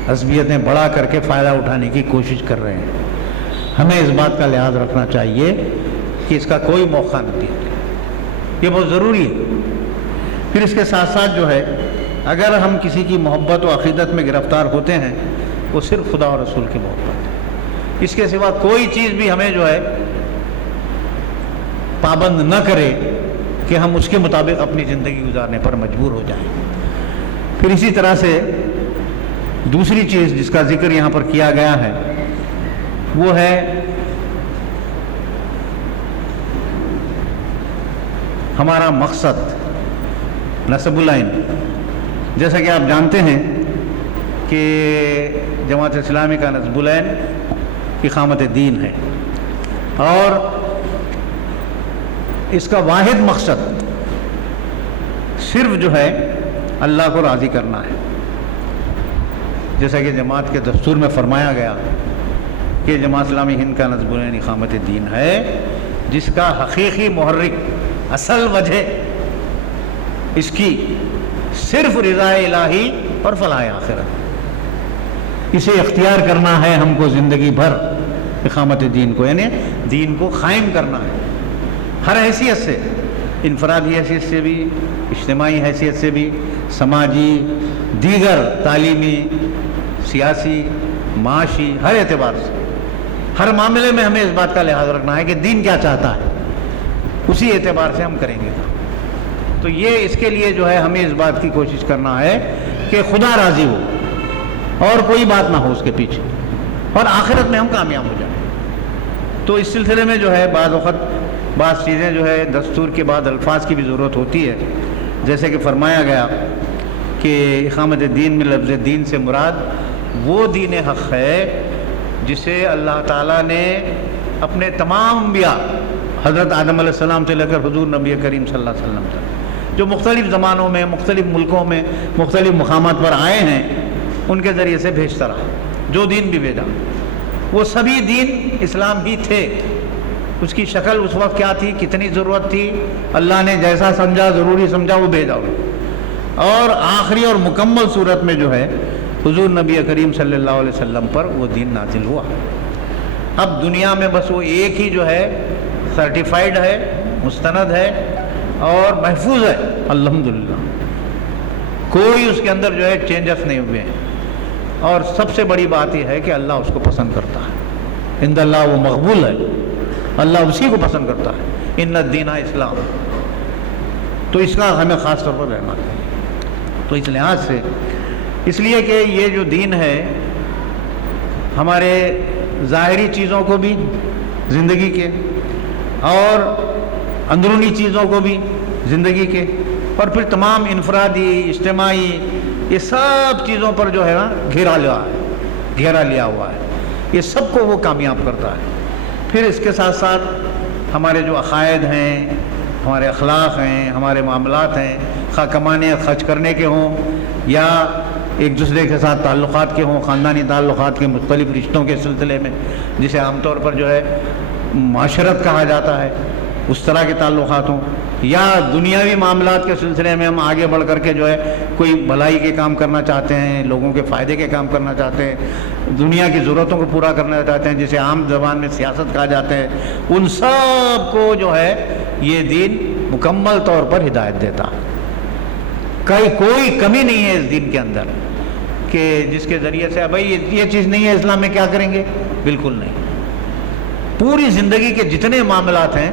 عصبیتیں بڑھا کر کے فائدہ اٹھانے کی کوشش کر رہے ہیں۔ ہمیں اس بات کا لحاظ رکھنا چاہیے کہ اس کا کوئی موقع نہیں دیا، یہ بہت ضروری ہے۔ پھر اس کے ساتھ ساتھ جو ہے اگر ہم کسی کی محبت و عقیدت میں گرفتار ہوتے ہیں، وہ صرف خدا اور رسول کی محبت ہے، اس کے سوا کوئی چیز بھی ہمیں جو ہے پابند نہ کرے کہ ہم اس کے مطابق اپنی زندگی گزارنے پر مجبور ہو جائیں۔ پھر اسی طرح سے دوسری چیز جس کا ذکر یہاں پر کیا گیا ہے وہ ہے ہمارا مقصد نصب العین۔ جیسا کہ آپ جانتے ہیں کہ جماعت اسلامی کا نصب العین اقامت دین ہے، اور اس کا واحد مقصد صرف جو ہے اللہ کو راضی کرنا ہے۔ جیسا کہ جماعت کے دستور میں فرمایا گیا کہ جماعت اسلامی ہند کا نصب العین اقامت دین ہے، جس کا حقیقی محرک، اصل وجہ اس کی صرف رضا الہی اور فلاح آخرت، اسے اختیار کرنا ہے ہم کو زندگی بھر، اقامت دین کو یعنی دین کو قائم کرنا ہے ہر حیثیت سے، انفرادی حیثیت سے بھی، اجتماعی حیثیت سے بھی، سماجی، دیگر تعلیمی، سیاسی، معاشی، ہر اعتبار سے، ہر معاملے میں ہمیں اس بات کا لحاظ رکھنا ہے کہ دین کیا چاہتا ہے، اسی اعتبار سے ہم کریں گے۔ تو یہ اس کے لیے جو ہے ہمیں اس بات کی کوشش کرنا ہے کہ خدا راضی ہو اور کوئی بات نہ ہو اس کے پیچھے، اور آخرت میں ہم کامیاب ہو جائیں۔ تو اس سلسلے میں جو ہے بعض وقت بعض چیزیں جو ہے دستور کے بعد الفاظ کی بھی ضرورت ہوتی ہے، جیسے کہ فرمایا گیا کہ اقامت دین میں لفظ دین سے مراد وہ دین حق ہے جسے اللہ تعالیٰ نے اپنے تمام انبیاء، حضرت آدم علیہ السلام سے لے کر حضور نبی کریم صلی اللہ علیہ وسلم تک، جو مختلف زمانوں میں، مختلف ملکوں میں، مختلف مقامات پر آئے ہیں، ان کے ذریعے سے بھیجتا رہا، جو دین بھی بھیجا وہ سبھی دین اسلام ہی تھے۔ اس کی شکل اس وقت کیا تھی، کتنی ضرورت تھی، اللہ نے جیسا سمجھا، ضروری سمجھا، وہ بھیجا، اور آخری اور مکمل صورت میں جو ہے حضور نبی کریم صلی اللہ علیہ وسلم پر وہ دین نازل ہوا۔ اب دنیا میں بس وہ ایک ہی جو ہے سرٹیفائیڈ ہے، مستند ہے اور محفوظ ہے، الحمدللہ، کوئی اس کے اندر جو ہے چینجز نہیں ہوئے ہیں، اور سب سے بڑی بات یہ ہے کہ اللہ اس کو پسند کرتا ہے۔ عند اللہ وہ مقبول ہے، اللہ اسی کو پسند کرتا ہے، ان الدین اسلام، تو اس کا ہمیں خاص طور پر رہنا چاہیے۔ تو اس لحاظ سے اس لیے کہ یہ جو دین ہے ہمارے ظاہری چیزوں کو بھی زندگی کے اور اندرونی چیزوں کو بھی زندگی کے اور پھر تمام انفرادی اجتماعی یہ سب چیزوں پر جو ہے نا گھیرا لیا ہوا ہے، یہ سب کو وہ کامیاب کرتا ہے۔ پھر اس کے ساتھ ساتھ ہمارے جو عقائد ہیں، ہمارے اخلاق ہیں، ہمارے معاملات ہیں، خواہ کمانے خرچ کرنے کے ہوں یا ایک دوسرے کے ساتھ تعلقات کے ہوں، خاندانی تعلقات کے مختلف رشتوں کے سلسلے میں، جسے عام طور پر جو ہے معاشرت کہا جاتا ہے، اس طرح کے تعلقات ہوں، یا دنیاوی معاملات کے سلسلے میں ہم آگے بڑھ کر کے جو ہے کوئی بھلائی کے کام کرنا چاہتے ہیں، لوگوں کے فائدے کے کام کرنا چاہتے ہیں، دنیا کی ضرورتوں کو پورا کرنا چاہتے ہیں، جسے عام زبان میں سیاست کہا جاتا ہے، ان سب کو جو ہے یہ دین مکمل طور پر ہدایت دیتا ہے۔ کوئی کمی نہیں ہے اس دین کے اندر کہ جس کے ذریعے سے بھائی یہ چیز نہیں ہے اسلام میں کیا کریں گے، بالکل نہیں۔ پوری زندگی کے جتنے معاملات ہیں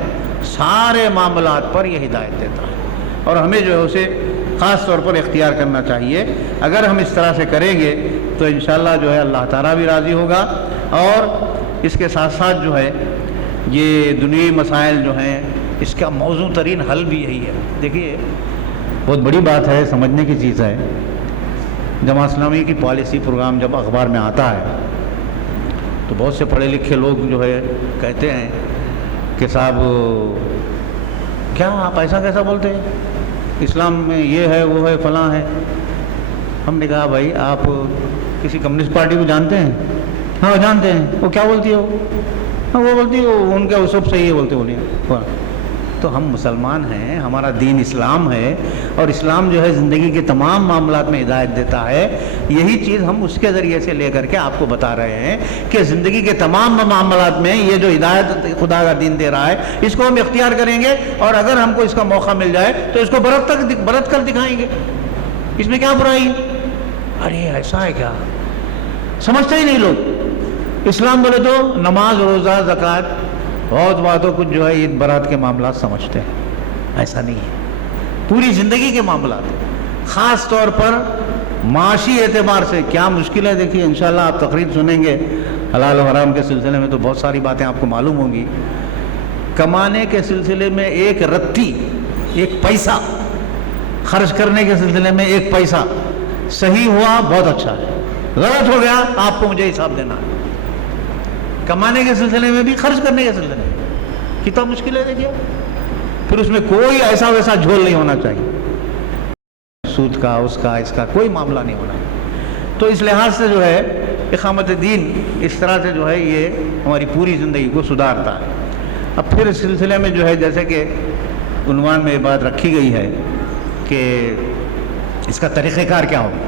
سارے معاملات پر یہ ہدایت دیتا ہے، اور ہمیں جو ہے اسے خاص طور پر اختیار کرنا چاہیے۔ اگر ہم اس طرح سے کریں گے تو انشاءاللہ جو ہے اللہ تعالیٰ بھی راضی ہوگا، اور اس کے ساتھ ساتھ جو ہے یہ دنیوی مسائل جو ہیں اس کا موزوں ترین حل بھی یہی ہے۔ دیکھیے بہت بڑی بات ہے، سمجھنے کی چیز ہے۔ جماعت اسلامی کی پالیسی پروگرام جب اخبار میں آتا ہے تو بہت سے پڑھے لکھے لوگ جو ہے کہتے ہیں کہ صاحب کیا آپ ایسا کیسا بولتے ہیں، اسلام میں یہ ہے وہ ہے فلاں ہے۔ ہم نے کہا بھائی آپ کسی کمیونسٹ پارٹی کو جانتے ہیں؟ ہاں جانتے ہیں۔ وہ کیا بولتی ہے؟ ہاں وہ بولتی ہے ان کا وہ سب صحیح ہے بولتے بولیے۔ تو ہم مسلمان ہیں، ہمارا دین اسلام ہے، اور اسلام جو ہے زندگی کے تمام معاملات میں ہدایت دیتا ہے۔ یہی چیز ہم اس کے ذریعے سے لے کر کے آپ کو بتا رہے ہیں کہ زندگی کے تمام معاملات میں یہ جو ہدایت خدا کا دین دے رہا ہے اس کو ہم اختیار کریں گے، اور اگر ہم کو اس کا موقع مل جائے تو اس کو برت کر دکھائیں گے۔ اس میں کیا برائی ہے؟ ارے ایسا ہے کیا؟ سمجھتے ہی نہیں لوگ۔ اسلام بولے تو نماز، روزہ، زکوٰۃ، بہت باتوں کچھ جو ہے عید برات کے معاملات سمجھتے ہیں، ایسا نہیں ہے۔ پوری زندگی کے معاملات، خاص طور پر معاشی اعتبار سے کیا مشکل ہے۔ دیکھیے انشاءاللہ آپ تقریر سنیں گے حلال و حرام کے سلسلے میں تو بہت ساری باتیں آپ کو معلوم ہوں گی۔ کمانے کے سلسلے میں ایک رتی، ایک پیسہ خرچ کرنے کے سلسلے میں ایک پیسہ صحیح ہوا بہت اچھا ہے، غلط ہو گیا آپ کو مجھے حساب دینا ہے۔ کمانے کے سلسلے میں بھی، خرچ کرنے کے سلسلے میں کتنا مشکل ہے دیکھیے۔ پھر اس میں کوئی ایسا ویسا جھول نہیں ہونا چاہیے، سود کا، اس کا، اس کا کوئی معاملہ نہیں ہونا۔ تو اس لحاظ سے جو ہے اقامت دین اس طرح سے جو ہے یہ ہماری پوری زندگی کو سدھارتا ہے۔ اب پھر اس سلسلے میں جو ہے جیسے کہ عنوان میں یہ بات رکھی گئی ہے کہ اس کا طریقہ کار کیا ہوگا۔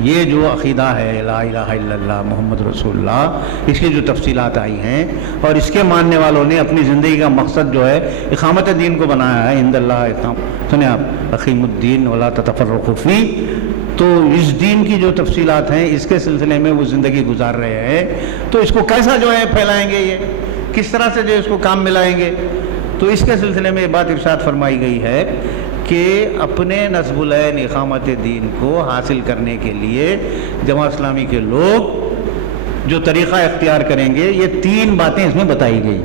یہ جو عقیدہ ہے لا الہ الا اللہ محمد رسول اللہ، اس کی جو تفصیلات آئی ہیں اور اس کے ماننے والوں نے اپنی زندگی کا مقصد جو ہے اقامت دین کو بنایا ہے، عند اللہ اقام، سنیں آپ، اقیم الدین ولا تتفرقوا فیہ۔ تو اس دین کی جو تفصیلات ہیں اس کے سلسلے میں وہ زندگی گزار رہے ہیں، تو اس کو کیسا جو ہے پھیلائیں گے، یہ کس طرح سے جو اس کو کام ملائیں گے۔ تو اس کے سلسلے میں یہ بات ارشاد فرمائی گئی ہے کہ اپنے نصب العین اقامت دین کو حاصل کرنے کے لیے جماعت اسلامی کے لوگ جو طریقہ اختیار کریں گے، یہ 3 باتیں اس میں بتائی گئی۔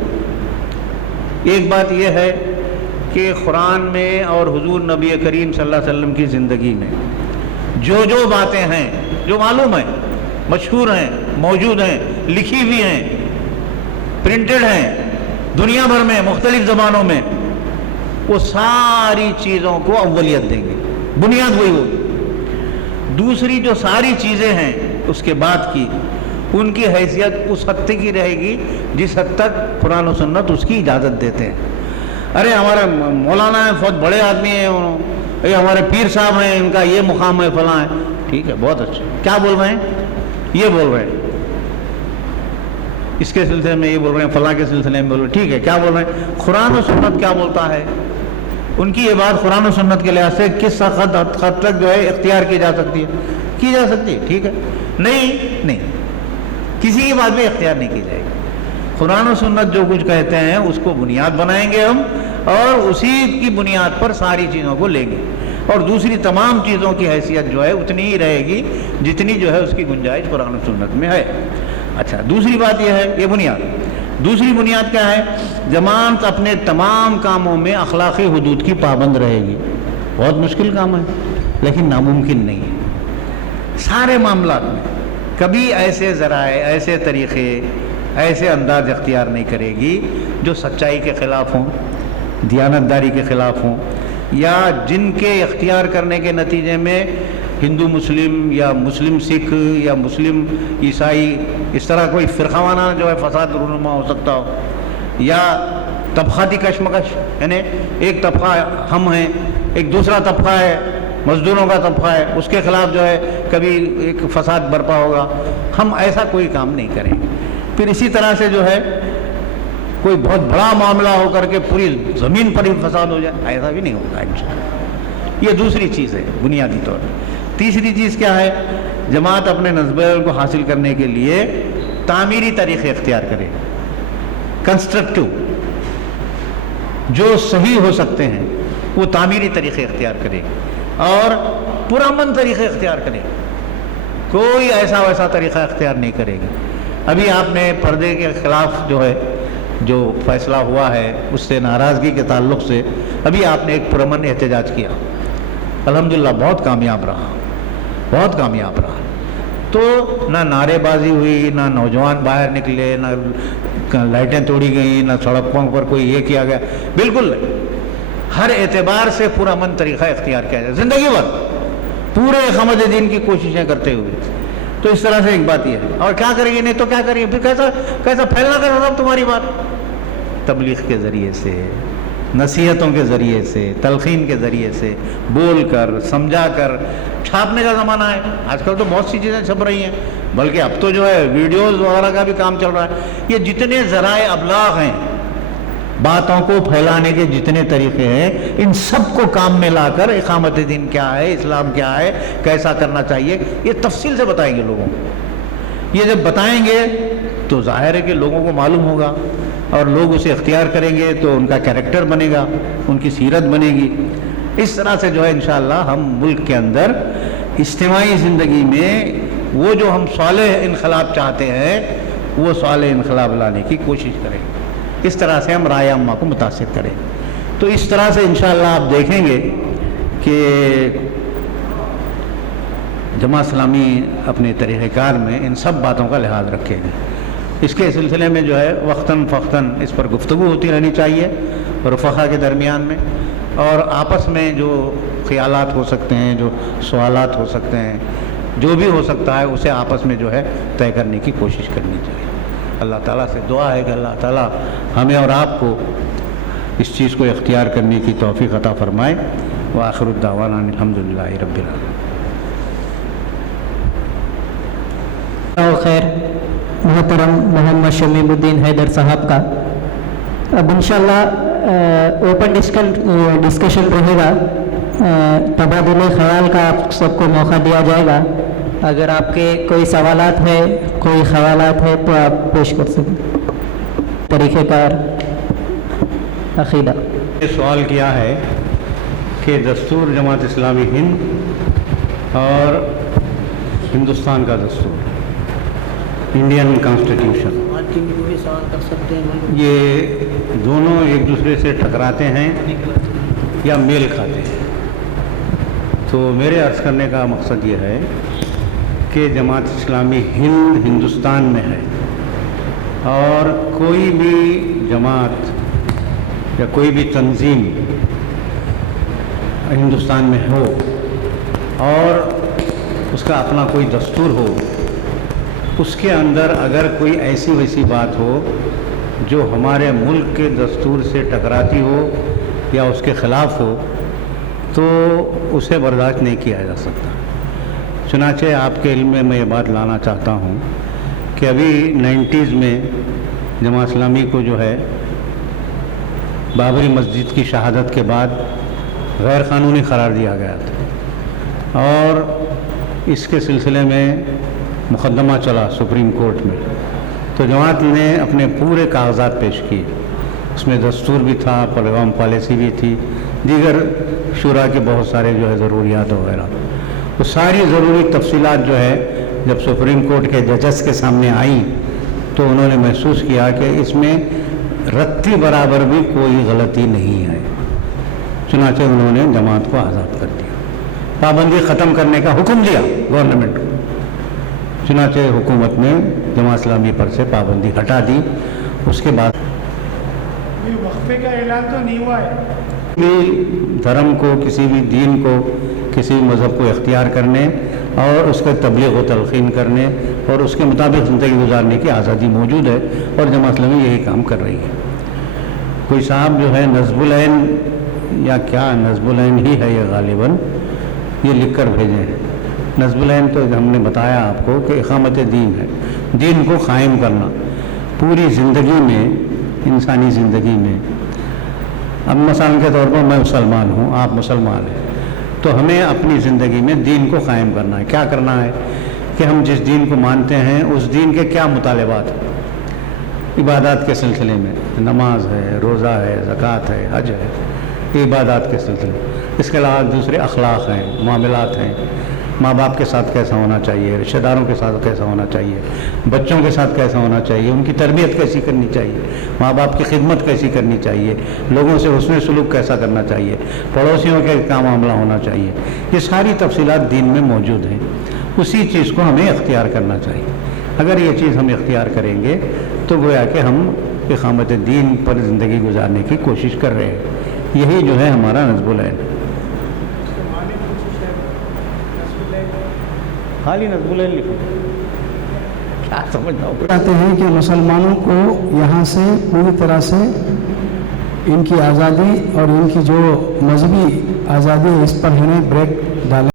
ایک بات یہ ہے کہ قرآن میں اور حضور نبی کریم صلی اللہ علیہ وسلم کی زندگی میں جو جو باتیں ہیں، جو معلوم ہیں، مشہور ہیں، موجود ہیں، لکھی ہوئی ہیں، پرنٹڈ ہیں دنیا بھر میں مختلف زبانوں میں، وہ ساری چیزوں کو اولیت دیں گے، بنیاد وہی ہوگی۔ دوسری جو ساری چیزیں ہیں اس کے بعد کی، ان کی حیثیت اس حد تک ہی رہے گی جس حد تک قرآن و سنت اس کی اجازت دیتے ہیں۔ ارے ہمارے مولانا ہیں، بہت بڑے آدمی ہیں، یہ ہمارے پیر صاحب ہیں، ان کا یہ مقام ہے، فلاں ہے، ٹھیک ہے، بہت اچھا، کیا بول رہے ہیں؟ یہ بول رہے ہیں، اس کے سلسلے میں یہ بول رہے ہیں، فلاں کے سلسلے میں بول رہے ہیں، ٹھیک ہے، کیا بول رہے ہیں؟ قرآن و سنت کیا بولتا ہے؟ ان کی یہ بات قرآن و سنت کے لحاظ سے کس حد تک جو ہے اختیار کی جا سکتی ہے؟ کی جا سکتی ہے، ٹھیک ہے، نہیں کسی کی بات میں اختیار نہیں کی جائے گی۔ قرآن و سنت جو کچھ کہتے ہیں اس کو بنیاد بنائیں گے ہم، اور اسی کی بنیاد پر ساری چیزوں کو لیں گے، اور دوسری تمام چیزوں کی حیثیت جو ہے اتنی ہی رہے گی جتنی جو ہے اس کی گنجائش قرآن و سنت میں ہے۔ اچھا، دوسری بات یہ ہے، یہ بنیاد۔ دوسری بنیاد کیا ہے؟ جماعت اپنے تمام کاموں میں اخلاقی حدود کی پابند رہے گی۔ بہت مشکل کام ہے لیکن ناممکن نہیں ہے۔ سارے معاملات میں کبھی ایسے ذرائع، ایسے طریقے، ایسے انداز اختیار نہیں کرے گی جو سچائی کے خلاف ہوں، دیانتداری کے خلاف ہوں، یا جن کے اختیار کرنے کے نتیجے میں ہندو مسلم یا مسلم سکھ یا مسلم عیسائی اس طرح کوئی فرقہ وارانہ جو ہے فساد رونما ہو سکتا ہو، یا طبقاتی کشمکش، یعنی ایک طبقہ ہم ہیں، ایک دوسرا طبقہ ہے، مزدوروں کا طبقہ ہے، اس کے خلاف جو ہے کبھی ایک فساد برپا ہوگا۔ ہم ایسا کوئی کام نہیں کریں گے۔ پھر اسی طرح سے جو ہے کوئی بہت بڑا معاملہ ہو کر کے پوری زمین پر ہی فساد ہو جائے، ایسا بھی نہیں ہوگا انشاءاللہ۔ یہ دوسری چیز ہے بنیادی طور پر۔ تیسری چیز کیا ہے؟ جماعت اپنے نظریے کو حاصل کرنے کے لیے تعمیری طریقے اختیار کرے، کنسٹرکٹیو، جو صحیح ہو سکتے ہیں وہ تعمیری طریقے اختیار کرے اور پرامن طریقے اختیار کرے، کوئی ایسا ویسا طریقہ اختیار نہیں کرے گی۔ ابھی آپ نے پردے کے خلاف جو ہے جو فیصلہ ہوا ہے اس سے ناراضگی کے تعلق سے ابھی آپ نے ایک پرامن احتجاج کیا، الحمدللہ بہت کامیاب رہا، بہت کامیاب رہا۔ تو نہ نعرے بازی ہوئی، نہ نوجوان باہر نکلے، نہ لائٹیں توڑی گئیں، نہ سڑکوں پر کوئی یہ کیا گیا، بالکل نہیں۔ ہر اعتبار سے پرامن طریقہ اختیار کیا جائے زندگی بھر، پورے اقامت دین کی کوششیں کرتے ہوئے۔ تو اس طرح سے ایک بات یہ ہے، اور کیا کریں گے؟ نہیں تو کیا کریں گے؟ پھر کیسا پھیلنا کر رہا تمہاری بات؟ تبلیغ کے ذریعے سے، نصیحتوں کے ذریعے سے، تلقین کے ذریعے سے، بول کر، سمجھا کر۔ چھاپنے کا زمانہ ہے، آج کل تو بہت سی چیزیں چھپ رہی ہیں، بلکہ اب تو جو ہے ویڈیوز وغیرہ کا بھی کام چل رہا ہے۔ یہ جتنے ذرائع ابلاغ ہیں، باتوں کو پھیلانے کے جتنے طریقے ہیں، ان سب کو کام میں لا کر اقامت دین کیا ہے، اسلام کیا ہے، کیسا کرنا چاہیے، یہ تفصیل سے بتائیں گے لوگوں کو۔ یہ جب بتائیں گے تو ظاہر ہے کہ لوگوں کو معلوم ہوگا، اور لوگ اسے اختیار کریں گے تو ان کا کیریکٹر بنے گا، ان کی سیرت بنے گی۔ اس طرح سے جو ہے انشاءاللہ ہم ملک کے اندر اجتماعی زندگی میں وہ جو ہم صالح انقلاب چاہتے ہیں وہ صالح انقلاب لانے کی کوشش کریں، اس طرح سے ہم رائے عامہ کو متاثر کریں۔ تو اس طرح سے انشاءاللہ آپ دیکھیں گے کہ جماعت اسلامی اپنے طریقہ کار میں ان سب باتوں کا لحاظ رکھے گی۔ اس کے سلسلے میں جو ہے وقتاً فوقتاً اس پر گفتگو ہوتی رہنی چاہیے رفقا کے درمیان میں، اور آپس میں جو خیالات ہو سکتے ہیں، جو سوالات ہو سکتے ہیں، جو بھی ہو سکتا ہے اسے آپس میں جو ہے طے کرنے کی کوشش کرنی چاہیے۔ اللہ تعالیٰ سے دعا ہے کہ اللہ تعالیٰ ہمیں اور آپ کو اس چیز کو اختیار کرنے کی توفیق عطا فرمائے۔ وآخر الدعوانا الحمدللہ رب العالمین۔ خیر محترم محمد شمیم الدین حیدر صاحب کا اب انشاءاللہ اوپن ڈسکشن رہے گا، تبادلہ خیال کا آپ سب کو موقع دیا جائے گا۔ اگر آپ کے کوئی سوالات ہے، کوئی خیالات ہے تو آپ پیش کر سکیں۔ طریقہ کار عقیدہ یہ سوال کیا ہے کہ دستور جماعت اسلامی ہند اور ہندوستان کا دستور، انڈین کانسٹیٹیوشن، یہ دونوں ایک دوسرے سے ٹکراتے ہیں یا میل کھاتے ہیں؟ تو میرے عرض کرنے کا مقصد یہ ہے کہ جماعت اسلامی ہند ہندوستان میں ہے، اور کوئی بھی جماعت یا کوئی بھی تنظیم ہندوستان میں ہو اور اس کا اپنا کوئی دستور ہو، اس کے اندر اگر کوئی ایسی ویسی بات ہو جو ہمارے ملک کے دستور سے ٹکراتی ہو یا اس کے خلاف ہو تو اسے برداشت نہیں کیا جا سکتا۔ چنانچہ آپ کے علم میں میں یہ بات لانا چاہتا ہوں کہ ابھی 90s میں جماعت اسلامی کو جو ہے بابری مسجد کی شہادت کے بعد غیر قانونی قرار دیا گیا تھا، اور اس کے سلسلے میں مقدمہ چلا سپریم کورٹ میں تو جماعت نے اپنے پورے کاغذات پیش کیے، اس میں دستور بھی تھا، پروگرام پالیسی بھی تھی، دیگر شورا کے بہت سارے جو ہے ضروریات وغیرہ، وہ ساری ضروری تفصیلات جو ہے جب سپریم کورٹ کے ججز کے سامنے آئی تو انہوں نے محسوس کیا کہ اس میں رتی برابر بھی کوئی غلطی نہیں ہے، چنانچہ انہوں نے جماعت کو آزاد کر دیا، پابندی ختم کرنے کا حکم دیا گورنمنٹ کو۔ چنانچہ حکومت نے جماعت اسلامی پر سے پابندی ہٹا دی۔ اس کے بعد وقفے کا اعلان تو نہیں ہوا ہے، بھی دھرم کو، کسی بھی دین کو، کسی بھی مذہب کو اختیار کرنے اور اس کے تبلیغ و تلقین کرنے اور اس کے مطابق زندگی گزارنے کی آزادی موجود ہے، اور جماعت اسلامی یہی کام کر رہی ہے۔ کوئی صاحب جو ہے نظم العین یا کیا نظم العین ہی ہے یہ غالباً یہ لکھ کر بھیجے ہیں۔ نظم العین تو ہم نے بتایا آپ کو کہ اقامت دین ہے، دین کو قائم کرنا پوری زندگی میں، انسانی زندگی میں۔ اب مثال کے طور پر میں مسلمان ہوں، آپ مسلمان ہیں، تو ہمیں اپنی زندگی میں دین کو قائم کرنا ہے۔ کیا کرنا ہے کہ ہم جس دین کو مانتے ہیں اس دین کے کیا مطالبات ہیں عبادات کے سلسلے میں، نماز ہے، روزہ ہے، زکوٰۃ ہے، حج ہے، یہ عبادات کے سلسلے میں۔ اس کے علاوہ دوسرے اخلاق ہیں، معاملات ہیں، ماں باپ کے ساتھ کیسا ہونا چاہیے، رشتہ داروں کے ساتھ کیسا ہونا چاہیے، بچوں کے ساتھ کیسا ہونا چاہیے، ان کی تربیت کیسی کرنی چاہیے، ماں باپ کی خدمت کیسی کرنی چاہیے، لوگوں سے حسن سلوک کیسا کرنا چاہیے، پڑوسیوں کے کیا معاملہ ہونا چاہیے، یہ ساری تفصیلات دین میں موجود ہیں۔ اسی چیز کو ہمیں اختیار کرنا چاہیے۔ اگر یہ چیز ہم اختیار کریں گے تو گویا کہ ہم اقامت دین پر زندگی گزارنے کی کوشش کر رہے ہیں۔ یہی جو ہے ہمارا نظم العین۔ خالی نظم العین لکھو، کیا سمجھنا ہوگا؟ چاہتے ہیں کہ مسلمانوں کو یہاں سے پوری طرح سے ان کی آزادی اور ان کی جو مذہبی آزادی ہے اس پر ہمیں بریک ڈالیں۔